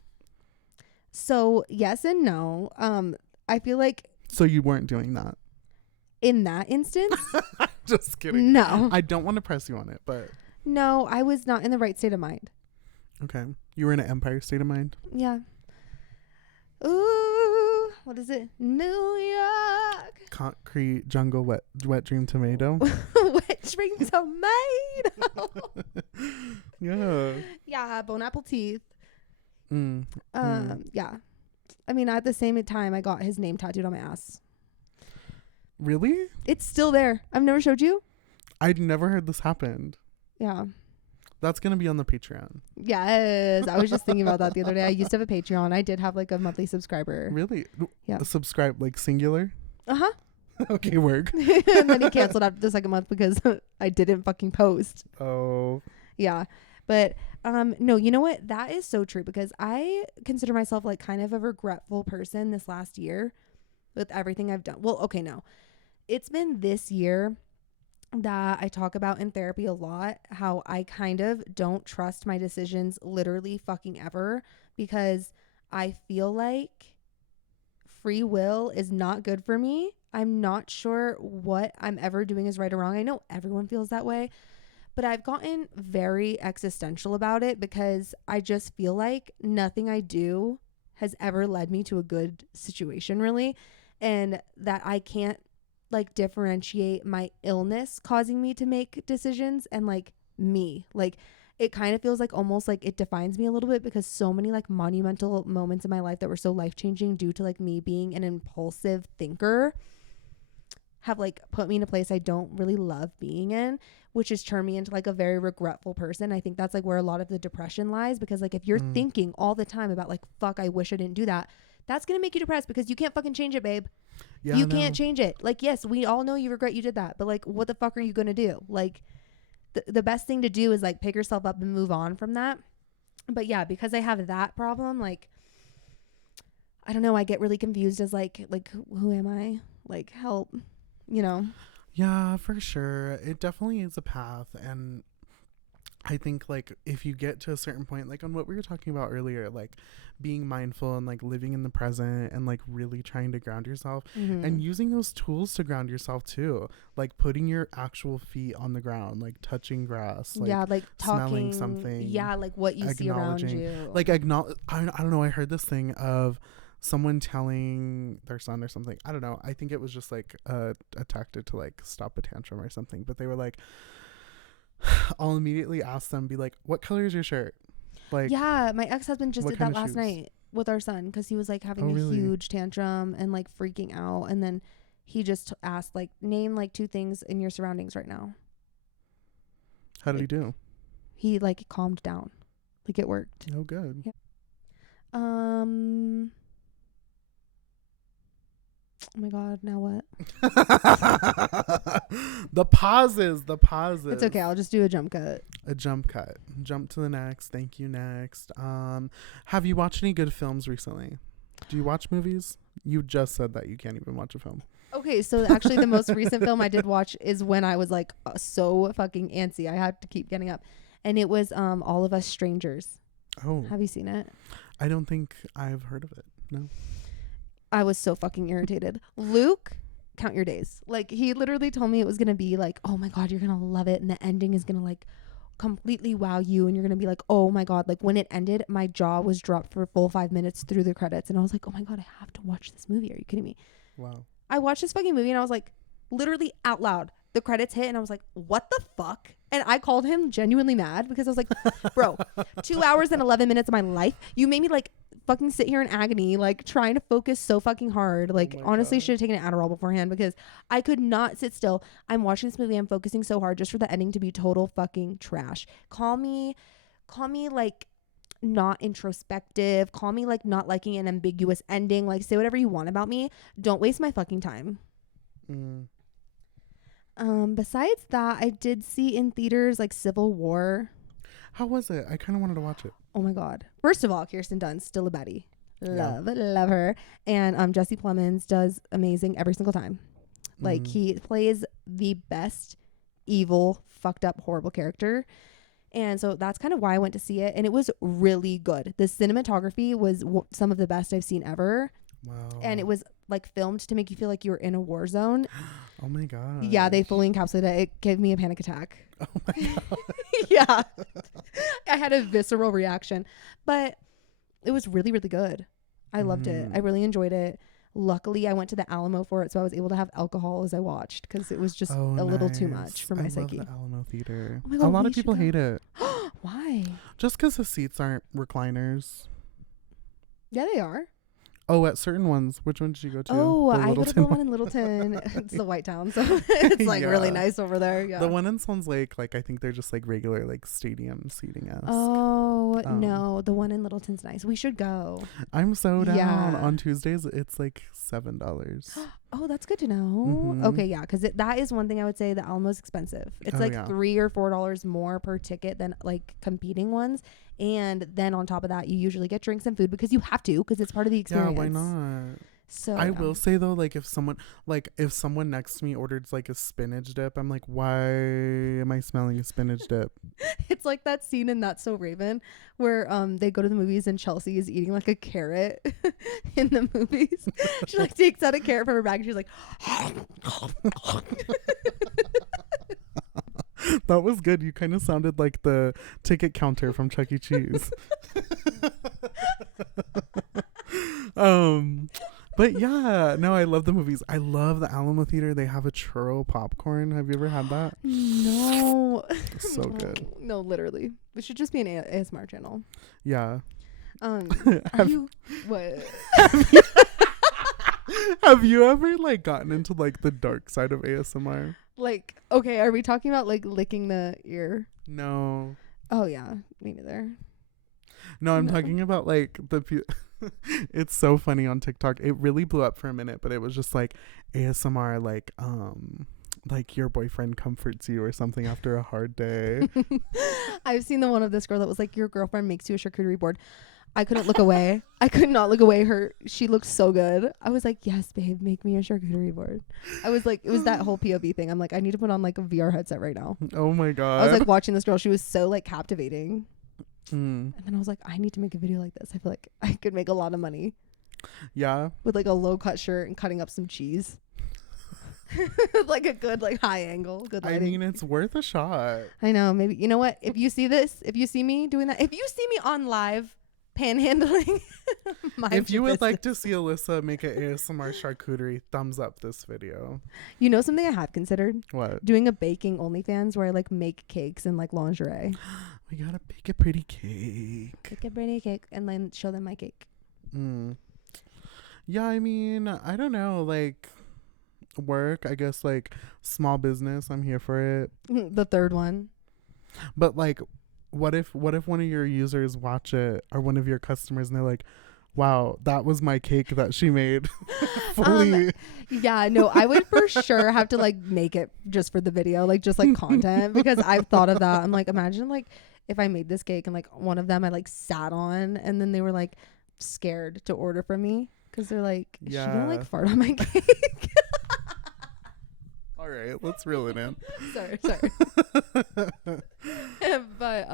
So yes and no. I feel like. So you weren't doing that. In that instance. Just kidding. No. I don't want to press you on it, but. No, I was not in the right state of mind. Okay. You were in an empire state of mind? Yeah. Ooh, what is it? New York. Concrete jungle, wet dream tomato. Wet dream tomato. Yeah. Yeah, bone apple teeth. Yeah. I mean, at the same time, I got his name tattooed on my ass. Really? It's still there. I've never showed you. I'd never heard this happened. Yeah. That's going to be on the Patreon. Yes. I was just thinking about that the other day. I used to have a Patreon. I did have like a monthly subscriber. Really? Yeah. Subscribe, like singular? Uh-huh. Okay, work. And then he canceled after the second month because I didn't fucking post. Oh. Yeah. But no, you know what? That is so true because I consider myself like kind of a regretful person this last year with everything I've done. Well, okay, no. It's been this year that I talk about in therapy a lot, how I kind of don't trust my decisions literally fucking ever because I feel like free will is not good for me. I'm not sure what I'm ever doing is right or wrong. I know everyone feels that way, but I've gotten very existential about it because I just feel like nothing I do has ever led me to a good situation really, and that I can't like differentiate my illness causing me to make decisions and like me. Like it kind of feels like almost like it defines me a little bit because so many like monumental moments in my life that were so life-changing due to like me being an impulsive thinker have like put me in a place I don't really love being in, which has turned me into like a very regretful person. I think that's like where a lot of the depression lies because like if you're thinking all the time about like, fuck, I wish I didn't do that, that's going to make you depressed because you can't fucking change it, babe. Yeah, you can't change it. Like, yes, we all know you regret you did that, but like, what the fuck are you going to do? Like the best thing to do is like pick yourself up and move on from that. But yeah, because I have that problem, like, I don't know. I get really confused as like, who am I? Like, help, you know? Yeah, for sure. It definitely is a path. And I think like if you get to a certain point, like on what we were talking about earlier, like being mindful and like living in the present and like really trying to ground yourself and using those tools to ground yourself too, like putting your actual feet on the ground, like touching grass, like, yeah, like talking, smelling something, yeah, like what you see around you, like acknowledge. I don't know, I heard this thing of someone telling their son or something, I don't know, I think it was just like a tactic to like stop a tantrum or something, but they were like, I'll immediately ask them, be like, what color is your shirt? Like, yeah, my ex-husband just did that last night with our son because he was like having a huge tantrum and like freaking out, and then he just asked like, name like 2 things in your surroundings right now. How did he do? He like calmed down, like it worked. Oh, good. Yeah. Oh my god, now what? The pauses. It's okay, I'll just do a jump cut. Jump to the next. Thank you, next. Have you watched any good films recently? Do you watch movies? You just said that you can't even watch a film. Okay, so actually the most recent film I did watch is when I was like so fucking antsy. I had to keep getting up. And it was All of Us Strangers. Oh. Have you seen it? I don't think I've heard of it. No. I was so fucking irritated. Luke, count your days. Like, he literally told me it was going to be like, oh my God, you're going to love it. And the ending is going to like completely wow you. And you're going to be like, oh my God. Like, when it ended, my jaw was dropped for a full 5 minutes through the credits. And I was like, oh my God, I have to watch this movie. Are you kidding me? Wow. I watched this fucking movie and I was like, literally out loud, the credits hit and I was like, what the fuck? And I called him genuinely mad because I was like, bro, 2 hours and 11 minutes of my life. You made me like fucking sit here in agony, like trying to focus so fucking hard. Like, honestly, should have taken an Adderall beforehand because I could not sit still. I'm watching this movie. I'm focusing so hard just for the ending to be total fucking trash. Call me like not introspective. Call me like not liking an ambiguous ending. Like, say whatever you want about me. Don't waste my fucking time. Besides that, I did see in theaters like Civil War. How was it? I kind of wanted to watch it. Oh my God. First of all, Kirsten Dunst, still a baddie. Love her. And Jesse Plemons does amazing every single time. Like, he plays the best evil, fucked up, horrible character. And so that's kind of why I went to see it. And it was really good. The cinematography was some of the best I've seen ever. Wow. And it was like filmed to make you feel like you were in a war zone. Oh my God. Yeah, they fully encapsulated it. It gave me a panic attack. Oh my God. Yeah. I had a visceral reaction. But it was really, really good. I loved it. I really enjoyed it. Luckily, I went to the Alamo for it, so I was able to have alcohol as I watched because it was just a little too much for my psyche. I love the Alamo Theater. Oh my God, a lot of people hate it. Why? Just because the seats aren't recliners. Yeah, they are. Oh, at certain ones. Which one did you go to? Oh, I go to the one in Littleton. It's the White Town, so it's like really nice over there. Yeah. The one in Swans Lake, like I think they're just like regular like stadium seating esque. Oh no, the one in Littleton's nice. We should go. I'm so down. Yeah. On Tuesdays, it's like $7. Oh, that's good to know. Okay, yeah, because that is one thing I would say. The Alamo's expensive. It's like $3 or $4 more per ticket than like competing ones. And then on top of that, you usually get drinks and food because you have to, because it's part of the experience. Yeah, why not? So I will say though, like if someone next to me ordered like a spinach dip, I'm like, why am I smelling a spinach dip? It's like that scene in That's So Raven where they go to the movies and Chelsea is eating like a carrot in the movies. She like takes out a carrot from her bag and she's like That was good. You kind of sounded like the ticket counter from Chuck E. Cheese. But yeah, no, I love the movies. I love the Alamo Theater. They have a churro popcorn. Have you ever had that? No. So good. No, literally. It should just be an ASMR channel. Yeah. Have you what? Have you ever like gotten into like the dark side of ASMR? Like, okay, are we talking about like licking the ear? No. Oh yeah, me neither. No, I'm talking about like it's so funny on TikTok. It really blew up for a minute, but it was just like ASMR, like your boyfriend comforts you or something after a hard day. I've seen the one of this girl that was like, your girlfriend makes you a charcuterie board. I couldn't look away. I could not look away. She looked so good. I was like, yes, babe, make me a charcuterie board. I was like, it was that whole POV thing. I'm like, I need to put on like a VR headset right now. Oh my God. I was like watching this girl. She was so like captivating. And then I was like, I need to make a video like this. I feel like I could make a lot of money. Yeah. With like a low cut shirt and cutting up some cheese. Like a good like high angle. Good lighting. I mean, it's worth a shot. I know. Maybe, you know what? If you see this, if you see me doing that, if you see me on live panhandling, if you would like to see Alyssa make an ASMR charcuterie, thumbs up this video. You know something I have considered? What? Doing a baking OnlyFans where I like make cakes and like lingerie. We gotta bake a pretty cake. Bake a pretty cake and then show them my cake. Yeah, I mean, I don't know, like work, I guess, like small business, I'm here for it. The third one. But like, what if one of your users watch it, or one of your customers, and they're like, wow, that was my cake that she made. Fully. Yeah, no, I would for sure have to like make it just for the video, like just like content, because I've thought of that. I'm like, imagine like if I made this cake and like one of them I like sat on and then they were like scared to order from me because they're like, is she gonna like fart on my cake? All right, let's reel it in. sorry. But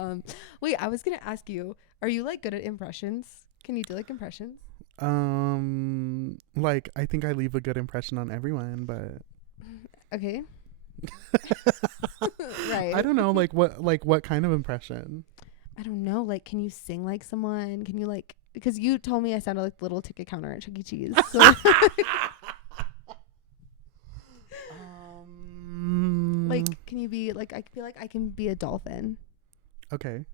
wait, I was gonna ask you, are you like good at impressions? Can you do like impressions? Like I think I leave a good impression on everyone, but Okay. Right. I don't know, like what kind of impression? I don't know. Like, can you sing like someone? Can you like, because you told me I sounded like the little ticket counter at Chuck E. Cheese. So like, can you be like, I feel like I can be a dolphin. Okay.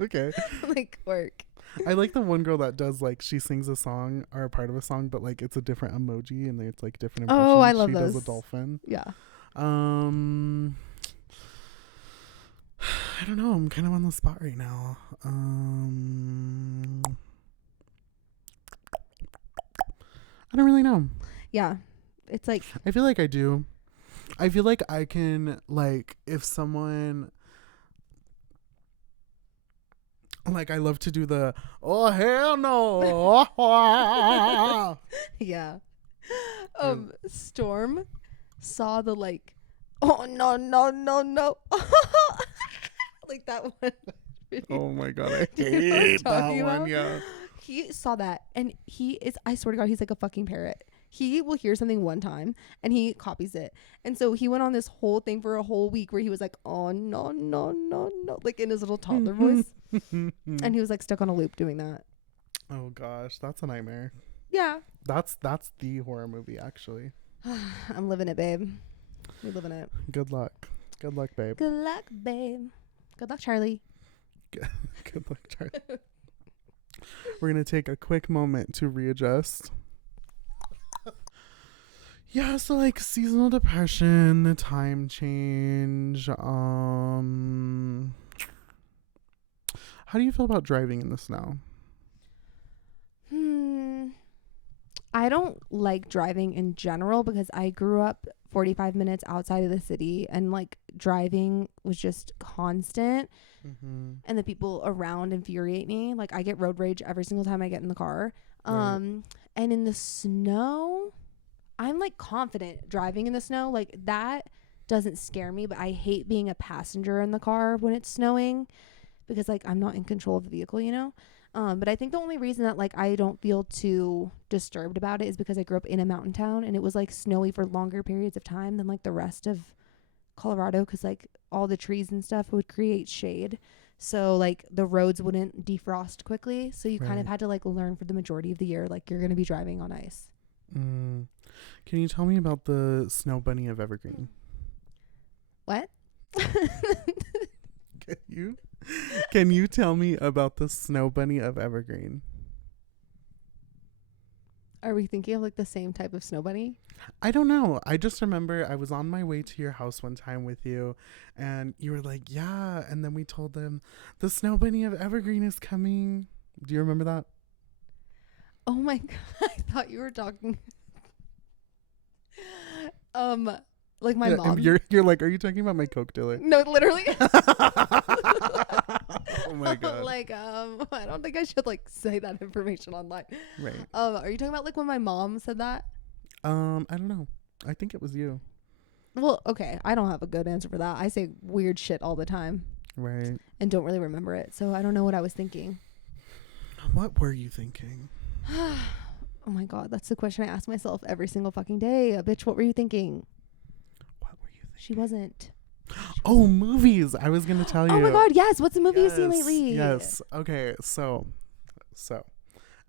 Okay. Like, work. I like the one girl that does like she sings a song or a part of a song, but like it's a different emoji and it's like different impressions. Oh, I love she those. does a dolphin. Yeah. I don't know. I'm kind of on the spot right now. I don't really know. Yeah. It's like, I feel like I do. I feel like I can, like, if someone, like, I love to do the, oh, hell no. yeah. Storm saw the like, oh, no. Like that one. Oh my God. I Do you know what I'm hate that talking one. about? Yeah. He saw that and he is, I swear to God, he's like a fucking parrot. He will hear something one time and he copies it. And so he went on this whole thing for a whole week where he was like, oh, no. Like in his little toddler voice. And he was like stuck on a loop doing that. Oh gosh. That's a nightmare. Yeah. That's the horror movie, actually. I'm living it, babe. We're living it. Good luck. Good luck, babe. Good luck, babe. Good luck, Charlie. Good luck, Charlie. We're going to take a quick moment to readjust. Yeah, so like seasonal depression, the time change. How do you feel about driving in the snow? I don't like driving in general because I grew up 45 minutes outside of the city and like driving was just constant. Mm-hmm. And the people around infuriate me. Like I get road rage every single time I get in the car. Right. And in the snow, I'm like confident driving in the snow. Like that doesn't scare me, but I hate being a passenger in the car when it's snowing because like I'm not in control of the vehicle, you know? But I think the only reason that like I don't feel too disturbed about it is because I grew up in a mountain town and it was like snowy for longer periods of time than like the rest of Colorado because like all the trees and stuff would create shade. So like the roads wouldn't defrost quickly. So you kind of had to like learn for the majority of the year like you're going to be driving on ice. Can you tell me about the snow bunny of Evergreen? What? Can you tell me about the snow bunny of Evergreen? Are we thinking of like the same type of snow bunny? I don't know. I just remember I was on my way to your house one time with you and you were like, yeah. And then we told them the snow bunny of Evergreen is coming. Do you remember that? Oh my God. I thought you were talking. Like my mom. You're like, are you talking about my Coke dealer? No, literally. Oh my God. Like, I don't think I should like say that information online. Right. Are you talking about like when my mom said that? I don't know. I think it was you. Well, okay. I don't have a good answer for that. I say weird shit all the time. Right. And don't really remember it. So I don't know what I was thinking. What were you thinking? Oh my God. That's the question I ask myself every single fucking day. Bitch, what were you thinking? What were you thinking? She wasn't. Oh, movies. I was going to tell you. Oh my God. Yes. What's a movie you've seen lately? Yes. Okay. So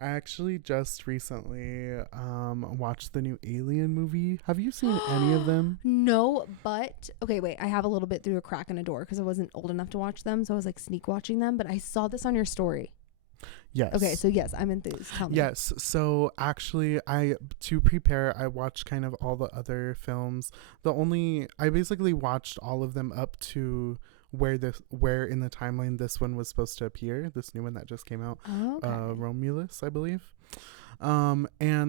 I actually just recently watched the new Alien movie. Have you seen any of them? No, but okay, wait. I have a little bit through a crack in a door because I wasn't old enough to watch them. So I was like sneak watching them, but I saw this on your story. Yes. Okay, so yes, I'm enthused. Tell me. Yes. So actually, to prepare, I watched kind of all the other films. I basically watched all of them up to where in the timeline this one was supposed to appear. This new one that just came out. Oh, okay. Romulus, I believe. And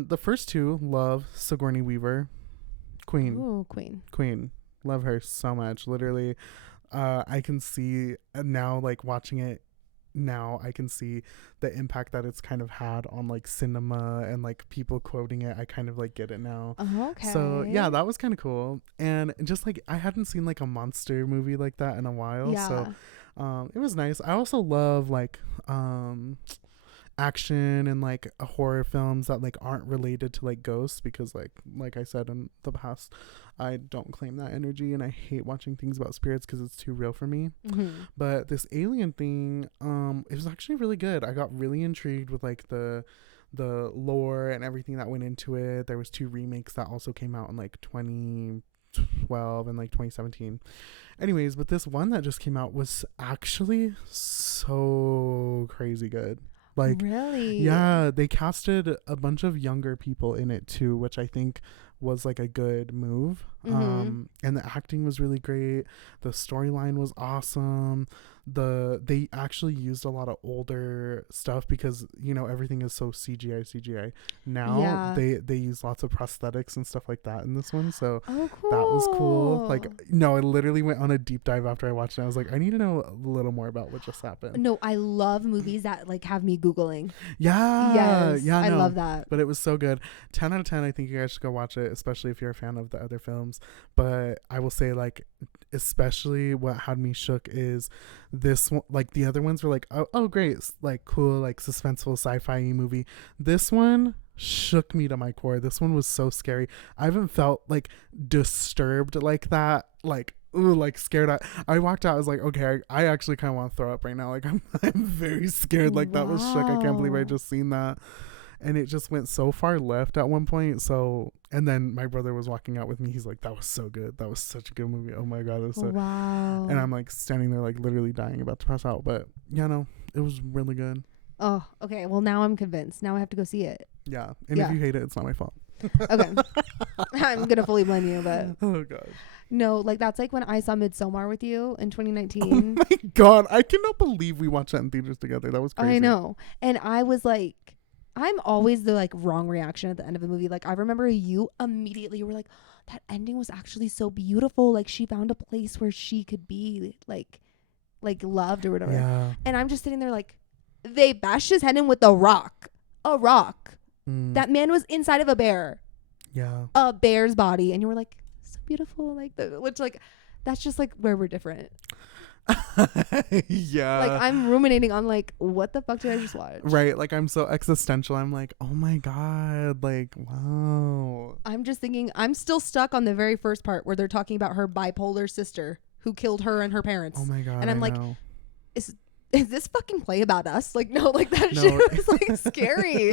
the first two, love Sigourney Weaver, Queen. Ooh, Queen. Love her so much. Literally, I can see now, like watching it now I can see the impact that it's kind of had on like cinema and like people quoting it. I kind of like get it now. Okay. So yeah, that was kind of cool. And just like I hadn't seen like a monster movie like that in a while. Yeah. So it was nice. I also love like action and like horror films that like aren't related to like ghosts, because like I said in the past, I don't claim that energy and I hate watching things about spirits because it's too real for me. But this alien thing, it was actually really good. I got really intrigued with like the lore and everything that went into it. There was 2 remakes that also came out in like 2012 and like 2017. Anyways, but this one that just came out was actually so crazy good. Like, really? Yeah, they casted a bunch of younger people in it too, which I think was like a good move. And the acting was really great. The storyline was awesome. They actually used a lot of older stuff because, you know, everything is so CGI now. They use lots of prosthetics and stuff like that in this one, so cool. that was cool. Like, no, I literally went on a deep dive after I watched it. I was like, I need to know a little more about what just happened. No, I love movies that like have me Googling. Yes, I love that. But it was so good. 10 out of 10. I think you guys should go watch it, especially if you're a fan of the other films. But I will say, like, especially what had me shook is this one. Like, the other ones were like, oh great, like cool, like suspenseful sci-fi movie. This one shook me to my core. This one was so scary. I haven't felt like disturbed like that, like ooh, like scared. I walked out, I was like, okay, I actually kind of want to throw up right now. Like I'm very scared. Like that was shook. I can't believe I just seen that. And it just went so far left at one point. So, and then my brother was walking out with me. He's like, that was so good. That was such a good movie. Oh my God. It was so, wow. And I'm like standing there, like literally dying, about to pass out. But yeah, no, it was really good. Oh, okay. Well, now I'm convinced. Now I have to go see it. Yeah. And if you hate it, it's not my fault. Okay. I'm going to fully blame you, but. Oh gosh. No, like that's like when I saw Midsommar with you in 2019. Oh my God. I cannot believe we watched that in theaters together. That was crazy. I know. And I was like, I'm always the like wrong reaction at the end of a movie. Like I remember you immediately were like, that ending was actually so beautiful. Like she found a place where she could be like loved or whatever. Yeah. And I'm just sitting there like, they bashed his head in with a rock. A rock. That man was inside of a bear. Yeah. A bear's body. And you were like, so beautiful. Like which like, that's just like where we're different. Yeah. Like I'm ruminating on like, what the fuck did I just watch? Right. Like I'm so existential. I'm like, oh my God. Like, wow. I'm just thinking, I'm still stuck on the very first part where they're talking about her bipolar sister who killed her and her parents. Oh my God. And I'm like, is this fucking play about us? Like, no, like that shit was like scary.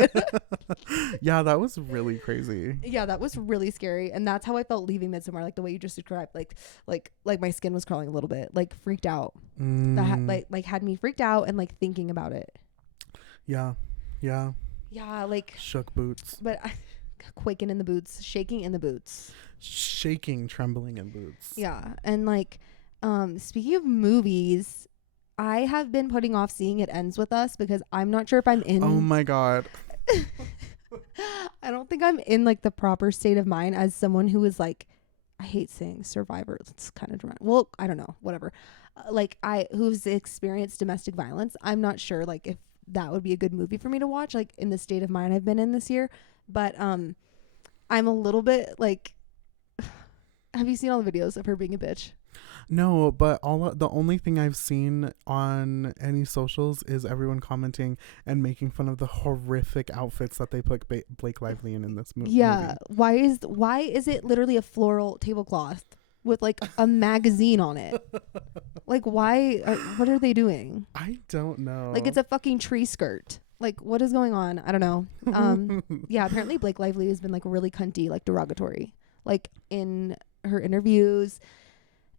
Yeah, that was really crazy. Yeah, that was really scary. And that's how I felt leaving Midsommar, like the way you just described, like my skin was crawling a little bit, like freaked out. That like had me freaked out and like thinking about it. Yeah. Yeah. Yeah, like shook boots. But quaking in the boots, shaking in the boots. Shaking, trembling in boots. Yeah. And like speaking of movies, I have been putting off seeing It Ends With Us because I'm not sure if I'm in. Oh my God. I don't think I'm in like the proper state of mind as someone who is like, I hate saying survivor. It's kind of dramatic. Well, I don't know, whatever. Who's experienced domestic violence. I'm not sure like if that would be a good movie for me to watch, like in the state of mind I've been in this year. But I'm a little bit like, have you seen all the videos of her being a bitch? No, but the only thing I've seen on any socials is everyone commenting and making fun of the horrific outfits that they put Blake Lively in this movie. Yeah, why is it literally a floral tablecloth with like a magazine on it? Like, why? What are they doing? I don't know. Like, it's a fucking tree skirt. Like, what is going on? I don't know. Yeah, apparently Blake Lively has been like really cunty, like derogatory, like in her interviews.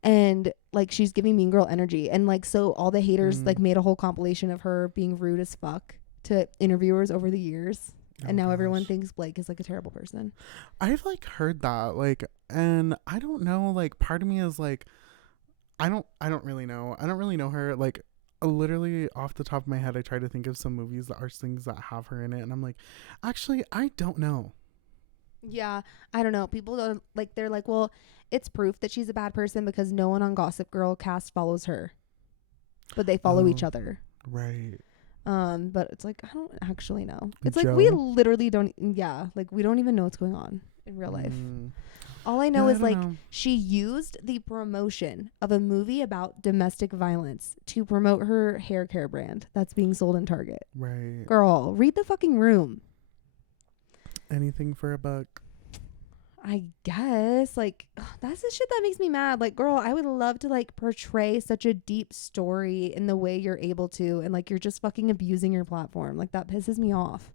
And like she's giving Mean Girl energy, and like so all the haters like made a whole compilation of her being rude as fuck to interviewers over the years, and now everyone thinks Blake is like a terrible person. I've like heard that, like, and I don't know, like part of me is like I don't really know. I don't really know her. Like literally off the top of my head, I try to think of some movies that are things that have her in it, and I'm like, actually I don't know. Yeah, I don't know. People don't like, they're like, well, it's proof that she's a bad person because no one on Gossip Girl cast follows her, but they follow each other. Right. But it's like I don't actually know. It's Joe? like we literally don't. Yeah, like we don't even know what's going on in real life. All I know is like she used the promotion of a movie about domestic violence to promote her hair care brand that's being sold in Target. Right. Girl, read the fucking room. Anything for a buck. I guess. Like, that's the shit that makes me mad. Like, girl, I would love to like portray such a deep story in the way you're able to, and like you're just fucking abusing your platform. Like that pisses me off.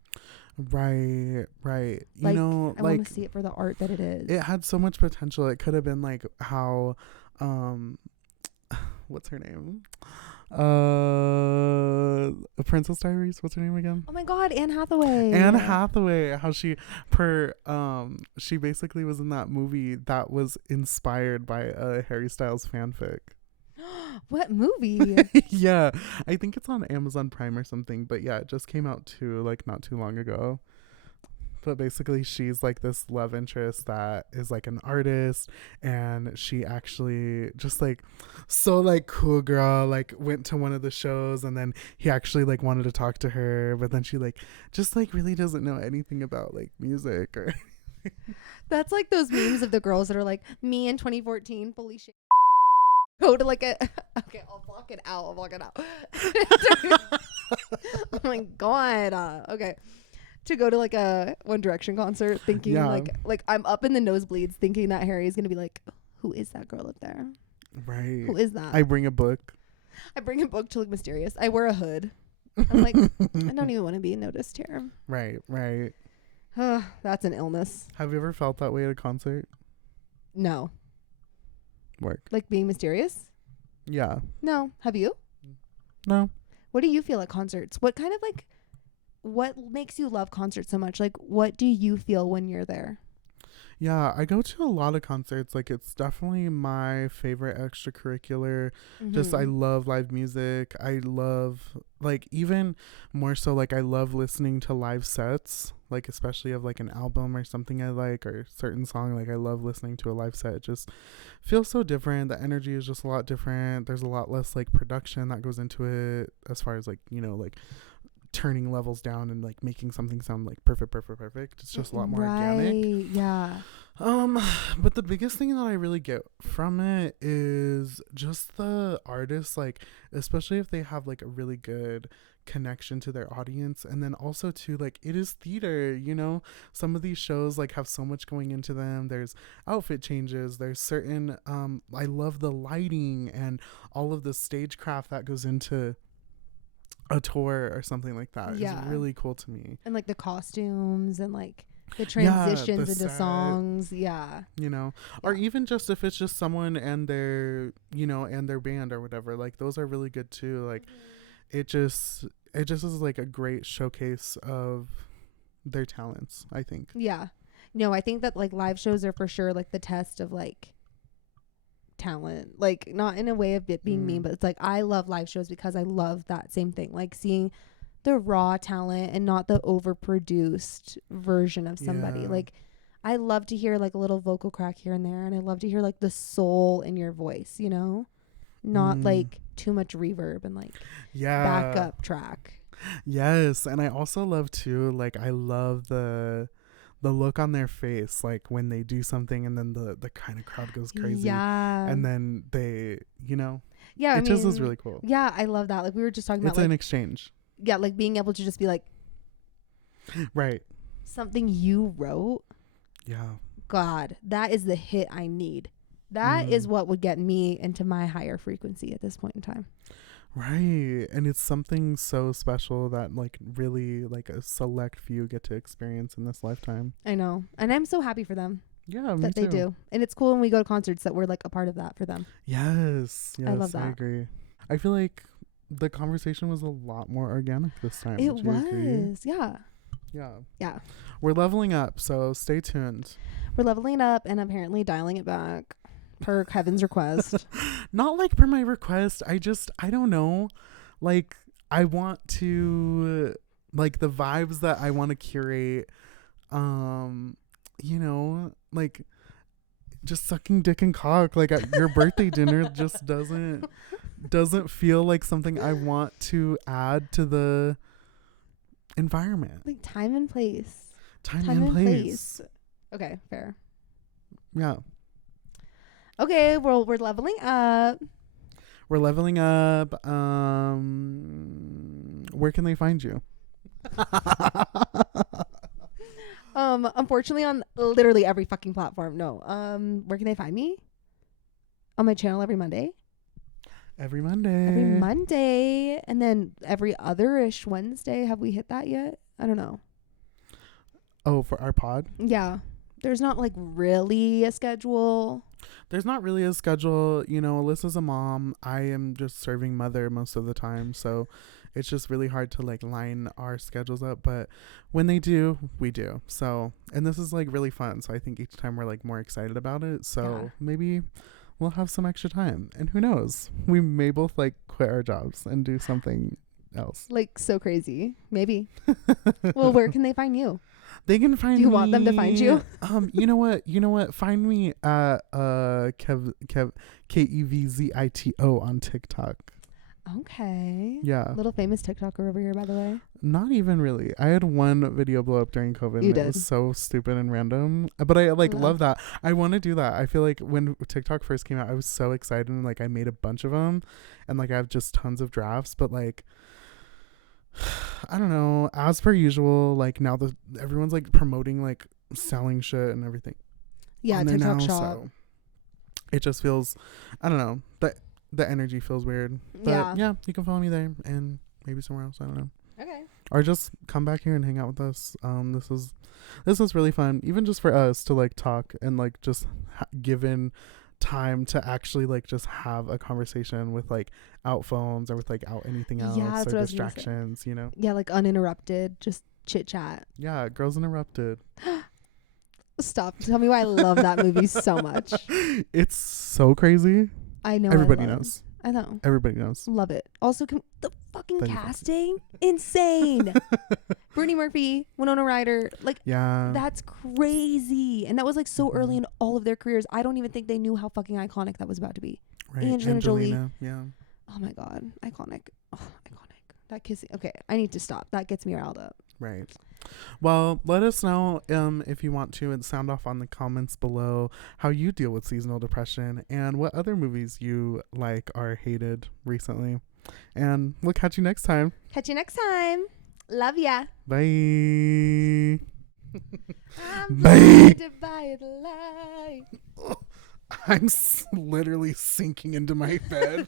Right. You like, know, I want to see it for the art that it is. It had so much potential. It could have been like how what's her name? Princess Diaries. What's her name again? Oh my God, Anne Hathaway. Anne Hathaway. How she basically was in that movie that was inspired by a Harry Styles fanfic. What movie? Yeah, I think it's on Amazon Prime or something. But yeah, it just came out too, like not too long ago. But basically she's like this love interest that is like an artist, and she actually just like so like cool girl, like went to one of the shows, and then he actually like wanted to talk to her, but then she like just like really doesn't know anything about like music or That's like those memes of the girls that are like, me in 2014 fully shit. Go to like a okay, I'll block it out. Oh my God. Okay. To go to like a One Direction concert thinking like I'm up in the nosebleeds thinking that Harry's gonna be like, who is that girl up there? Right. Who is that? I bring a book to look mysterious. I wear a hood. I'm like, I don't even want to be noticed here. Right. That's an illness. Have you ever felt that way at a concert? No. Work. Like being mysterious? Yeah. No. Have you? No. What do you feel at concerts? What kind of like, what makes you love concerts so much? Like, what do you feel when you're there? Yeah, I go to a lot of concerts. Like, it's definitely my favorite extracurricular. Just, I love live music. I love, like, even more so, like, I love listening to live sets, like, especially of, like, an album or something I like, or a certain song. Like, I love listening to a live set. It just feels so different. The energy is just a lot different. There's a lot less, like, production that goes into it as far as, like, you know, like, turning levels down and like making something sound like perfect. It's just a lot more organic. Yeah. But the biggest thing that I really get from it is just the artists, like especially if they have like a really good connection to their audience, and then also too, like, it is theater, you know. Some of these shows like have so much going into them. There's outfit changes, there's certain I love the lighting and all of the stagecraft that goes into a tour or something like that. Yeah. It's really cool to me. And like the costumes and like the transitions into songs. Yeah. You know, or even just if it's just someone and their, you know, and their band or whatever, like those are really good too. Like it just is like a great showcase of their talents, I think. Yeah. No, I think that like live shows are for sure like the test of like talent, like not in a way of it being mean, but it's like I love live shows because I love that same thing, like seeing the raw talent and not the overproduced version of somebody. Like I love to hear like a little vocal crack here and there, and I love to hear like the soul in your voice, you know, not like too much reverb and like backup track. Yes. And I also love too, like I love the look on their face, like when they do something and then the kind of crowd goes crazy. Yeah. And then they, you know. Yeah. It just is really cool. Yeah. I love that. Like we were just talking about. It's an exchange. Yeah. Like being able to just be like. Right. Something you wrote. Yeah. God, that is the hit I need. That is what would get me into my higher frequency at this point in time. Right. And it's something so special that like really like a select few get to experience in this lifetime. I know. And I'm so happy for them. Yeah, that they do. And it's cool when we go to concerts that we're like a part of that for them. Yes. I love that. I agree. I feel like the conversation was a lot more organic this time. It was. Yeah. Yeah. Yeah. We're leveling up, so stay tuned. We're leveling up and apparently dialing it back. Per Kevin's request. Not like per my request. I don't know. Like I want to, like the vibes that I want to curate, you know, like just sucking dick and cock like at your birthday dinner just doesn't doesn't feel like something I want to add to the environment. Like time and place. Time and place. Okay, fair. Yeah. Okay, well, we're leveling up. We're leveling up. Where can they find you? Unfortunately on literally every fucking platform. No. Where can they find me? On my channel every Monday. Every Monday. Every Monday. And then every other-ish Wednesday. Have we hit that yet? I don't know. Oh, for our pod? Yeah. There's not like really a schedule. There's not really a schedule. You know, Alyssa's a mom. I am just serving mother most of the time. So it's just really hard to like line our schedules up. But when they do, we do. So, and this is like really fun. So I think each time we're like more excited about it. So maybe we'll have some extra time. And who knows? We may both like quit our jobs and do something else. Like so crazy. Maybe. Well, where can they find you? They can find me. Do you want them to find you? You know what? Find me at KEVZITO on TikTok. Okay. Yeah. Little famous TikToker over here, by the way. Not even really. I had one video blow up during COVID. You did. It was so stupid and random. But I like love that. I want to do that. I feel like when TikTok first came out, I was so excited and like I made a bunch of them and like I have just tons of drafts, but like I don't know. As per usual, like now everyone's like promoting like selling shit and everything. Yeah, TikTok now, shop. So it just feels, I don't know. The energy feels weird. But yeah, you can follow me there and maybe somewhere else. I don't know. Okay. Or just come back here and hang out with us. This was really fun, even just for us to like talk and like just given time to actually like just have a conversation with like out phones or with like out anything else or distractions, you know. Yeah, like uninterrupted, just chit chat. Yeah, Girls Interrupted. Stop. Tell me why I love that movie so much. It's so crazy. I know. Everybody knows. I know. Everybody knows. Love it. Also, the fucking casting, insane. Brittany Murphy, Winona Ryder, like, yeah, that's crazy. And that was like so early in all of their careers. I don't even think they knew how fucking iconic that was about to be. Right. Angelina Jolie. Yeah. Oh my god, iconic. Oh, iconic. That kissing. Okay, I need to stop. That gets me riled up. Right. Well, let us know if you want to and sound off on the comments below how you deal with seasonal depression and what other movies you like or hated recently. And we'll catch you next time. Catch you next time. Love ya. Bye. I'm Bye. by the light. I'm literally sinking into my bed.